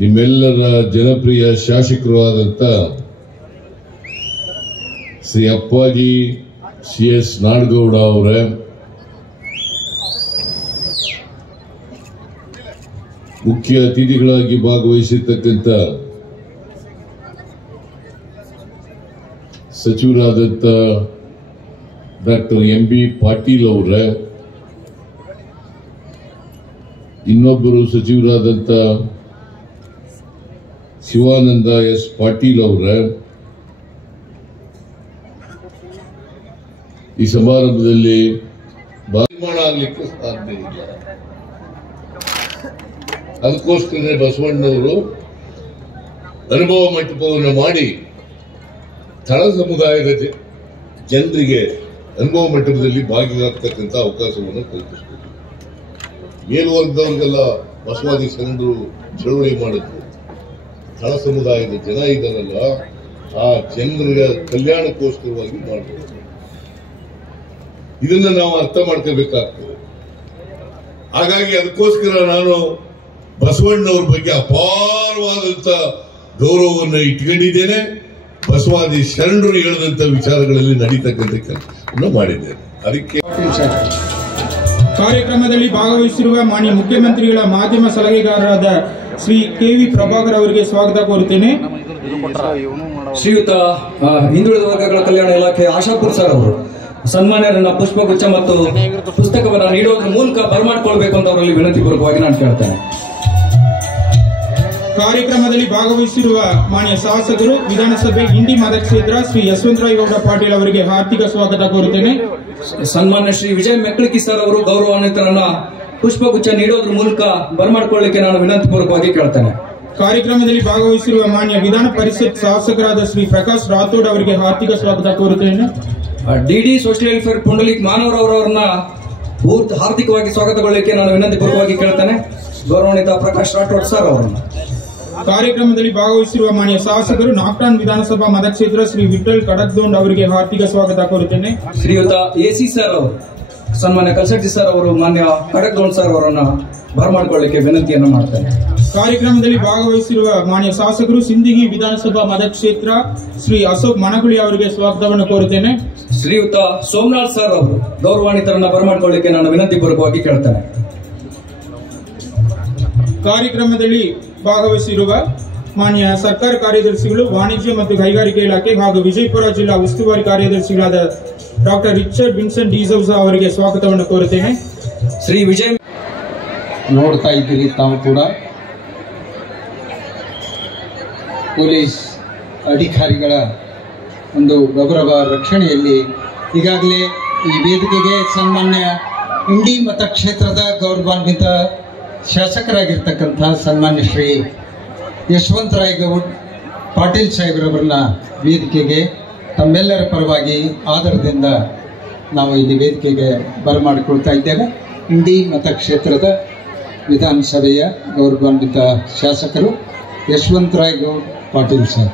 ನಿಮ್ಮೆಲ್ಲರ ಜನಪ್ರಿಯ ಶಾಸಕರು ಆದಂತ ಶ್ರೀ ಅಪ್ಪಾಜಿ CS ನಾಡಗೌಡ ಅವರೇ, ಮುಖ್ಯ ಅತಿಥಿಗಳಾಗಿ ಭಾಗವಹಿಸಿರ್ತಕ್ಕಂಥ ಸಚಿವರಾದಂಥ ಡಾಕ್ಟರ್ MB ಪಾಟೀಲ್ ಅವರ, ಇನ್ನೊಬ್ಬರು ಸಚಿವರಾದಂಥ ಶಿವಾನಂದ S. ಪಾಟೀಲ್ ಅವರ ಈ ಸಮಾರಂಭದಲ್ಲಿ ನಿರ್ಮಾಣ ಆಗಲಿಕ್ಕೆ ಸಾಧ್ಯ ಇಲ್ಲ. ಅದಕ್ಕೋಸ್ಕರ ಬಸವಣ್ಣವರು ಅನುಭವ ಮಂಟಪವನ್ನು ಮಾಡಿ ತಳ ಸಮುದಾಯದ ಜನರಿಗೆ ಅನುಭವ ಮಂಟಪದಲ್ಲಿ ಭಾಗಿಯಾಗ್ತಕ್ಕಂಥ ಅವಕಾಶವನ್ನು ಕಲ್ಪಿಸಬೇಕು. ಮೇಲ್ವರ್ಗದವ್ರಿಗೆಲ್ಲ ಬಸವಾದಿ ಶರಣರು ಚಳವಳಿ ಮಾಡಿದ್ರು. ತಳ ಸಮುದಾಯದ ಜನ ಇದ್ದಾರಲ್ಲ, ಆ ಜನರ ಕಲ್ಯಾಣಕ್ಕೋಸ್ಕರವಾಗಿ ಮಾಡಬೇಕು. ಇದನ್ನ ನಾವು ಅರ್ಥ ಮಾಡ್ಕೋಬೇಕಾಗ್ತದೆ. ಹಾಗಾಗಿ ಅದಕ್ಕೋಸ್ಕರ ನಾನು ಬಸವಣ್ಣವ್ರ ಬಗ್ಗೆ ಅಪಾರವಾದಂತ ಗೌರವವನ್ನು ಇಟ್ಕೊಂಡಿದ್ದೇನೆ. ಬಸವಾದಿ ಶರಣರು ಹೇಳಿದಂತ ವಿಚಾರಗಳಲ್ಲಿ ನಡೀತಕ್ಕಂಥ ಕೆಲಸವನ್ನು ಮಾಡಿದ್ದೇನೆ. ಅದಕ್ಕೆ ಕಾರ್ಯಕ್ರಮದಲ್ಲಿ ಭಾಗವಹಿಸಿರುವ ಮಾನ್ಯ ಮುಖ್ಯಮಂತ್ರಿಗಳ ಮಾಧ್ಯಮ ಸಲಹೆಗಾರರಾದ ಶ್ರೀ KV ಪ್ರಭಾಕರ್ ಅವರಿಗೆ ಸ್ವಾಗತ ಕೋರುತ್ತೇನೆ. ಶ್ರೀಯುತ ಹಿಂದುಳಿದ ವರ್ಗಗಳ ಕಲ್ಯಾಣ ಇಲಾಖೆ ಆಶಾಪುರ್ ಸರ್ ಅವರು ಸನ್ಮಾನ್ಯರನ್ನ ಪುಷ್ಪಗುಚ್ಛ ಮತ್ತು ಪುಸ್ತಕವನ್ನ ನೀಡೋದ್ರ ಮೂಲಕ ಬರಮಾಡಿಕೊಳ್ಬೇಕು ಅಂತ ಅವರಲ್ಲಿ ವಿನಂತಿ ಪೂರ್ವಕವಾಗಿ ನಾನು ಕೇಳ್ತೇನೆ. ಕಾರ್ಯಕ್ರಮದಲ್ಲಿ ಭಾಗವಹಿಸಿರುವ ಮಾನ್ಯ ಶಾಸಕರು ವಿಧಾನಸಭೆ ಇಂಡಿ ಮತಕ್ಷೇತ್ರ ಶ್ರೀ ಯಶವಂತರಾಯಗೌಡ ಪಾಟೀಲ್ ಅವರಿಗೆ ಹಾರ್ದಿಕ ಸ್ವಾಗತ ಕೋರುತ್ತೇನೆ. ಸನ್ಮಾನ್ಯ ಶ್ರೀ ವಿಜಯ್ ಮೆಕ್ಳಿಕಿ ಸರ್ ಅವರು ಗೌರವಾನ್ವಿತರನ್ನ ಪುಷ್ಪಗುಚ್ಛ ನೀಡೋದ್ರ ಮೂಲಕ ಬರಮಾಡಿಕೊಳ್ಳಿಕ್ಕೆ ನಾನು ವಿನಂತಿ ಪೂರ್ವಕವಾಗಿ ಕೇಳ್ತೇನೆ. ಕಾರ್ಯಕ್ರಮದಲ್ಲಿ ಭಾಗವಹಿಸಿರುವ ಮಾನ್ಯ ವಿಧಾನ ಪರಿಷತ್ ಶಾಸಕರಾದ ಶ್ರೀ ಪ್ರಕಾಶ್ ರಾಥೋಡ್ ಅವರಿಗೆ ಹಾರ್ದಿಕ ಸ್ವಾಗತ ಕೋರುತ್ತೇನೆ. DD ಸೋಷಿಯಲ್ ವೆಲ್ಫೇರ್ ಪುಂಡಲಿಕ್ ಮಾನವರವರನ್ನ ಹಾರ್ದಿಕವಾಗಿ ಸ್ವಾಗತಗೊಳ್ಳಲಿಕ್ಕೆ ನಾನು ವಿನಂತಿ ಪೂರ್ವಕವಾಗಿ ಕೇಳ್ತೇನೆ. ಗೌರವಾನ್ವಿತ ಪ್ರಕಾಶ್ ರಾಠೋಡ್ ಸರ್ ಅವರನ್ನ. ಕಾರ್ಯಕ್ರಮದಲ್ಲಿ ಭಾಗವಹಿಸಿರುವ ಮಾನ್ಯ ಶಾಸಕರು ನಾಗ್ಟಾನ್ ವಿಧಾನಸಭಾ ಮತಕ್ಷೇತ್ರ ಶ್ರೀ ವಿಠಲ್ ಕಡಕ್ದೋಂಡ್ ಅವರಿಗೆ ಹಾರ್ದಿಕ ಸ್ವಾಗತ ಕೋರುತ್ತೇನೆ. ಶ್ರೀಯುತ AC ಸರ್ ಅವರು, ಸನ್ಮಾನ್ಯ ಕಲ್ಸಟ್ಟಿ ಸರ್ ಅವರು ಮಾನ್ಯ ಕಡಕ್ದೋಂಡ್ ಸರ್ ಅವರನ್ನ ಬರಮಾಡಿಕೊಳ್ಳಲಿಕ್ಕೆ ವಿನಂತಿಯನ್ನು ಮಾಡ್ತೇನೆ. ಕಾರ್ಯಕ್ರಮದಲ್ಲಿ ಭಾಗವಹಿಸಿರುವ ಮಾನ್ಯ ಶಾಸಕರು ಸಿಂದಗಿ ವಿಧಾನಸಭಾ ಮತಕ್ಷೇತ್ರ ಶ್ರೀ ಅಶೋಕ್ ಮನಗುಳಿ ಅವರಿಗೆ ಸ್ವಾಗತವನ್ನು ಕೋರುತ್ತೇನೆ. ಶ್ರೀಯುತ ಸೋಮನಾಥ್ ಸರ್ ಅವರು ಗೌರವಾನ್ವಿತರನ್ನ ಬರಮಾಡಿಕೊಳ್ಳಲಿಕ್ಕೆ ನಾನು ವಿನಂತಿ ಪೂರ್ವಕವಾಗಿ ಕೇಳ್ತೇನೆ. ಕಾರ್ಯಕ್ರಮದಲ್ಲಿ ಭಾಗವಹಿಸಿರುವ ಮಾನ್ಯ ಸರ್ಕಾರ ಕಾರ್ಯದರ್ಶಿಗಳು, ವಾಣಿಜ್ಯ ಮತ್ತು ಕೈಗಾರಿಕೆ ಇಲಾಖೆ ಹಾಗೂ ವಿಜಯಪುರ ಜಿಲ್ಲಾ ಉಸ್ತುವಾರಿ ಕಾರ್ಯದರ್ಶಿಗಳಾದ ಡಾಕ್ಟರ್ ರಿಚರ್ಡ್ ವಿನ್ಸೆಂಟ್ ಡಿಸೌಜಾ ಅವರಿಗೆ ಸ್ವಾಗತವನ್ನು ಕೋರುತ್ತೇನೆ. ಶ್ರೀ ವಿಜಯ್ ನೋಡ್ತಾ ಇದ್ದೀರಿ ತಾವು ಕೂಡ ಪೊಲೀಸ್ ಅಧಿಕಾರಿಗಳ ಒಂದು ಗೌರವ ರಕ್ಷಣೆಯಲ್ಲಿ ಈಗಾಗಲೇ ಈ ವೇದಿಕೆಗೆ ಸನ್ಮಾನ್ಯ ಇಂಡಿ ಮತಕ್ಷೇತ್ರದ ಗೌರವಾನ್ವಿತ ಶಾಸಕರಾಗಿರ್ತಕ್ಕಂಥ ಸನ್ಮಾನ್ಯ ಶ್ರೀ ಯಶವಂತರಾಯಗೌಡ ಪಾಟೀಲ್ ಸಾಹೇಬ್ರವರನ್ನ ವೇದಿಕೆಗೆ ತಮ್ಮೆಲ್ಲರ ಪರವಾಗಿ ಆದರದಿಂದ ನಾವು ಇಲ್ಲಿ ವೇದಿಕೆಗೆ ಬರಮಾಡಿಕೊಳ್ತಾ ಇದ್ದೇವೆ. ಇಂಡಿ ಮತಕ್ಷೇತ್ರದ ವಿಧಾನಸಭೆಯ ಗೌರವಾನ್ವಿತ ಶಾಸಕರು ಯಶವಂತರಾಯಗೌಡ ಪಾಟೀಲ್ ಸರ್.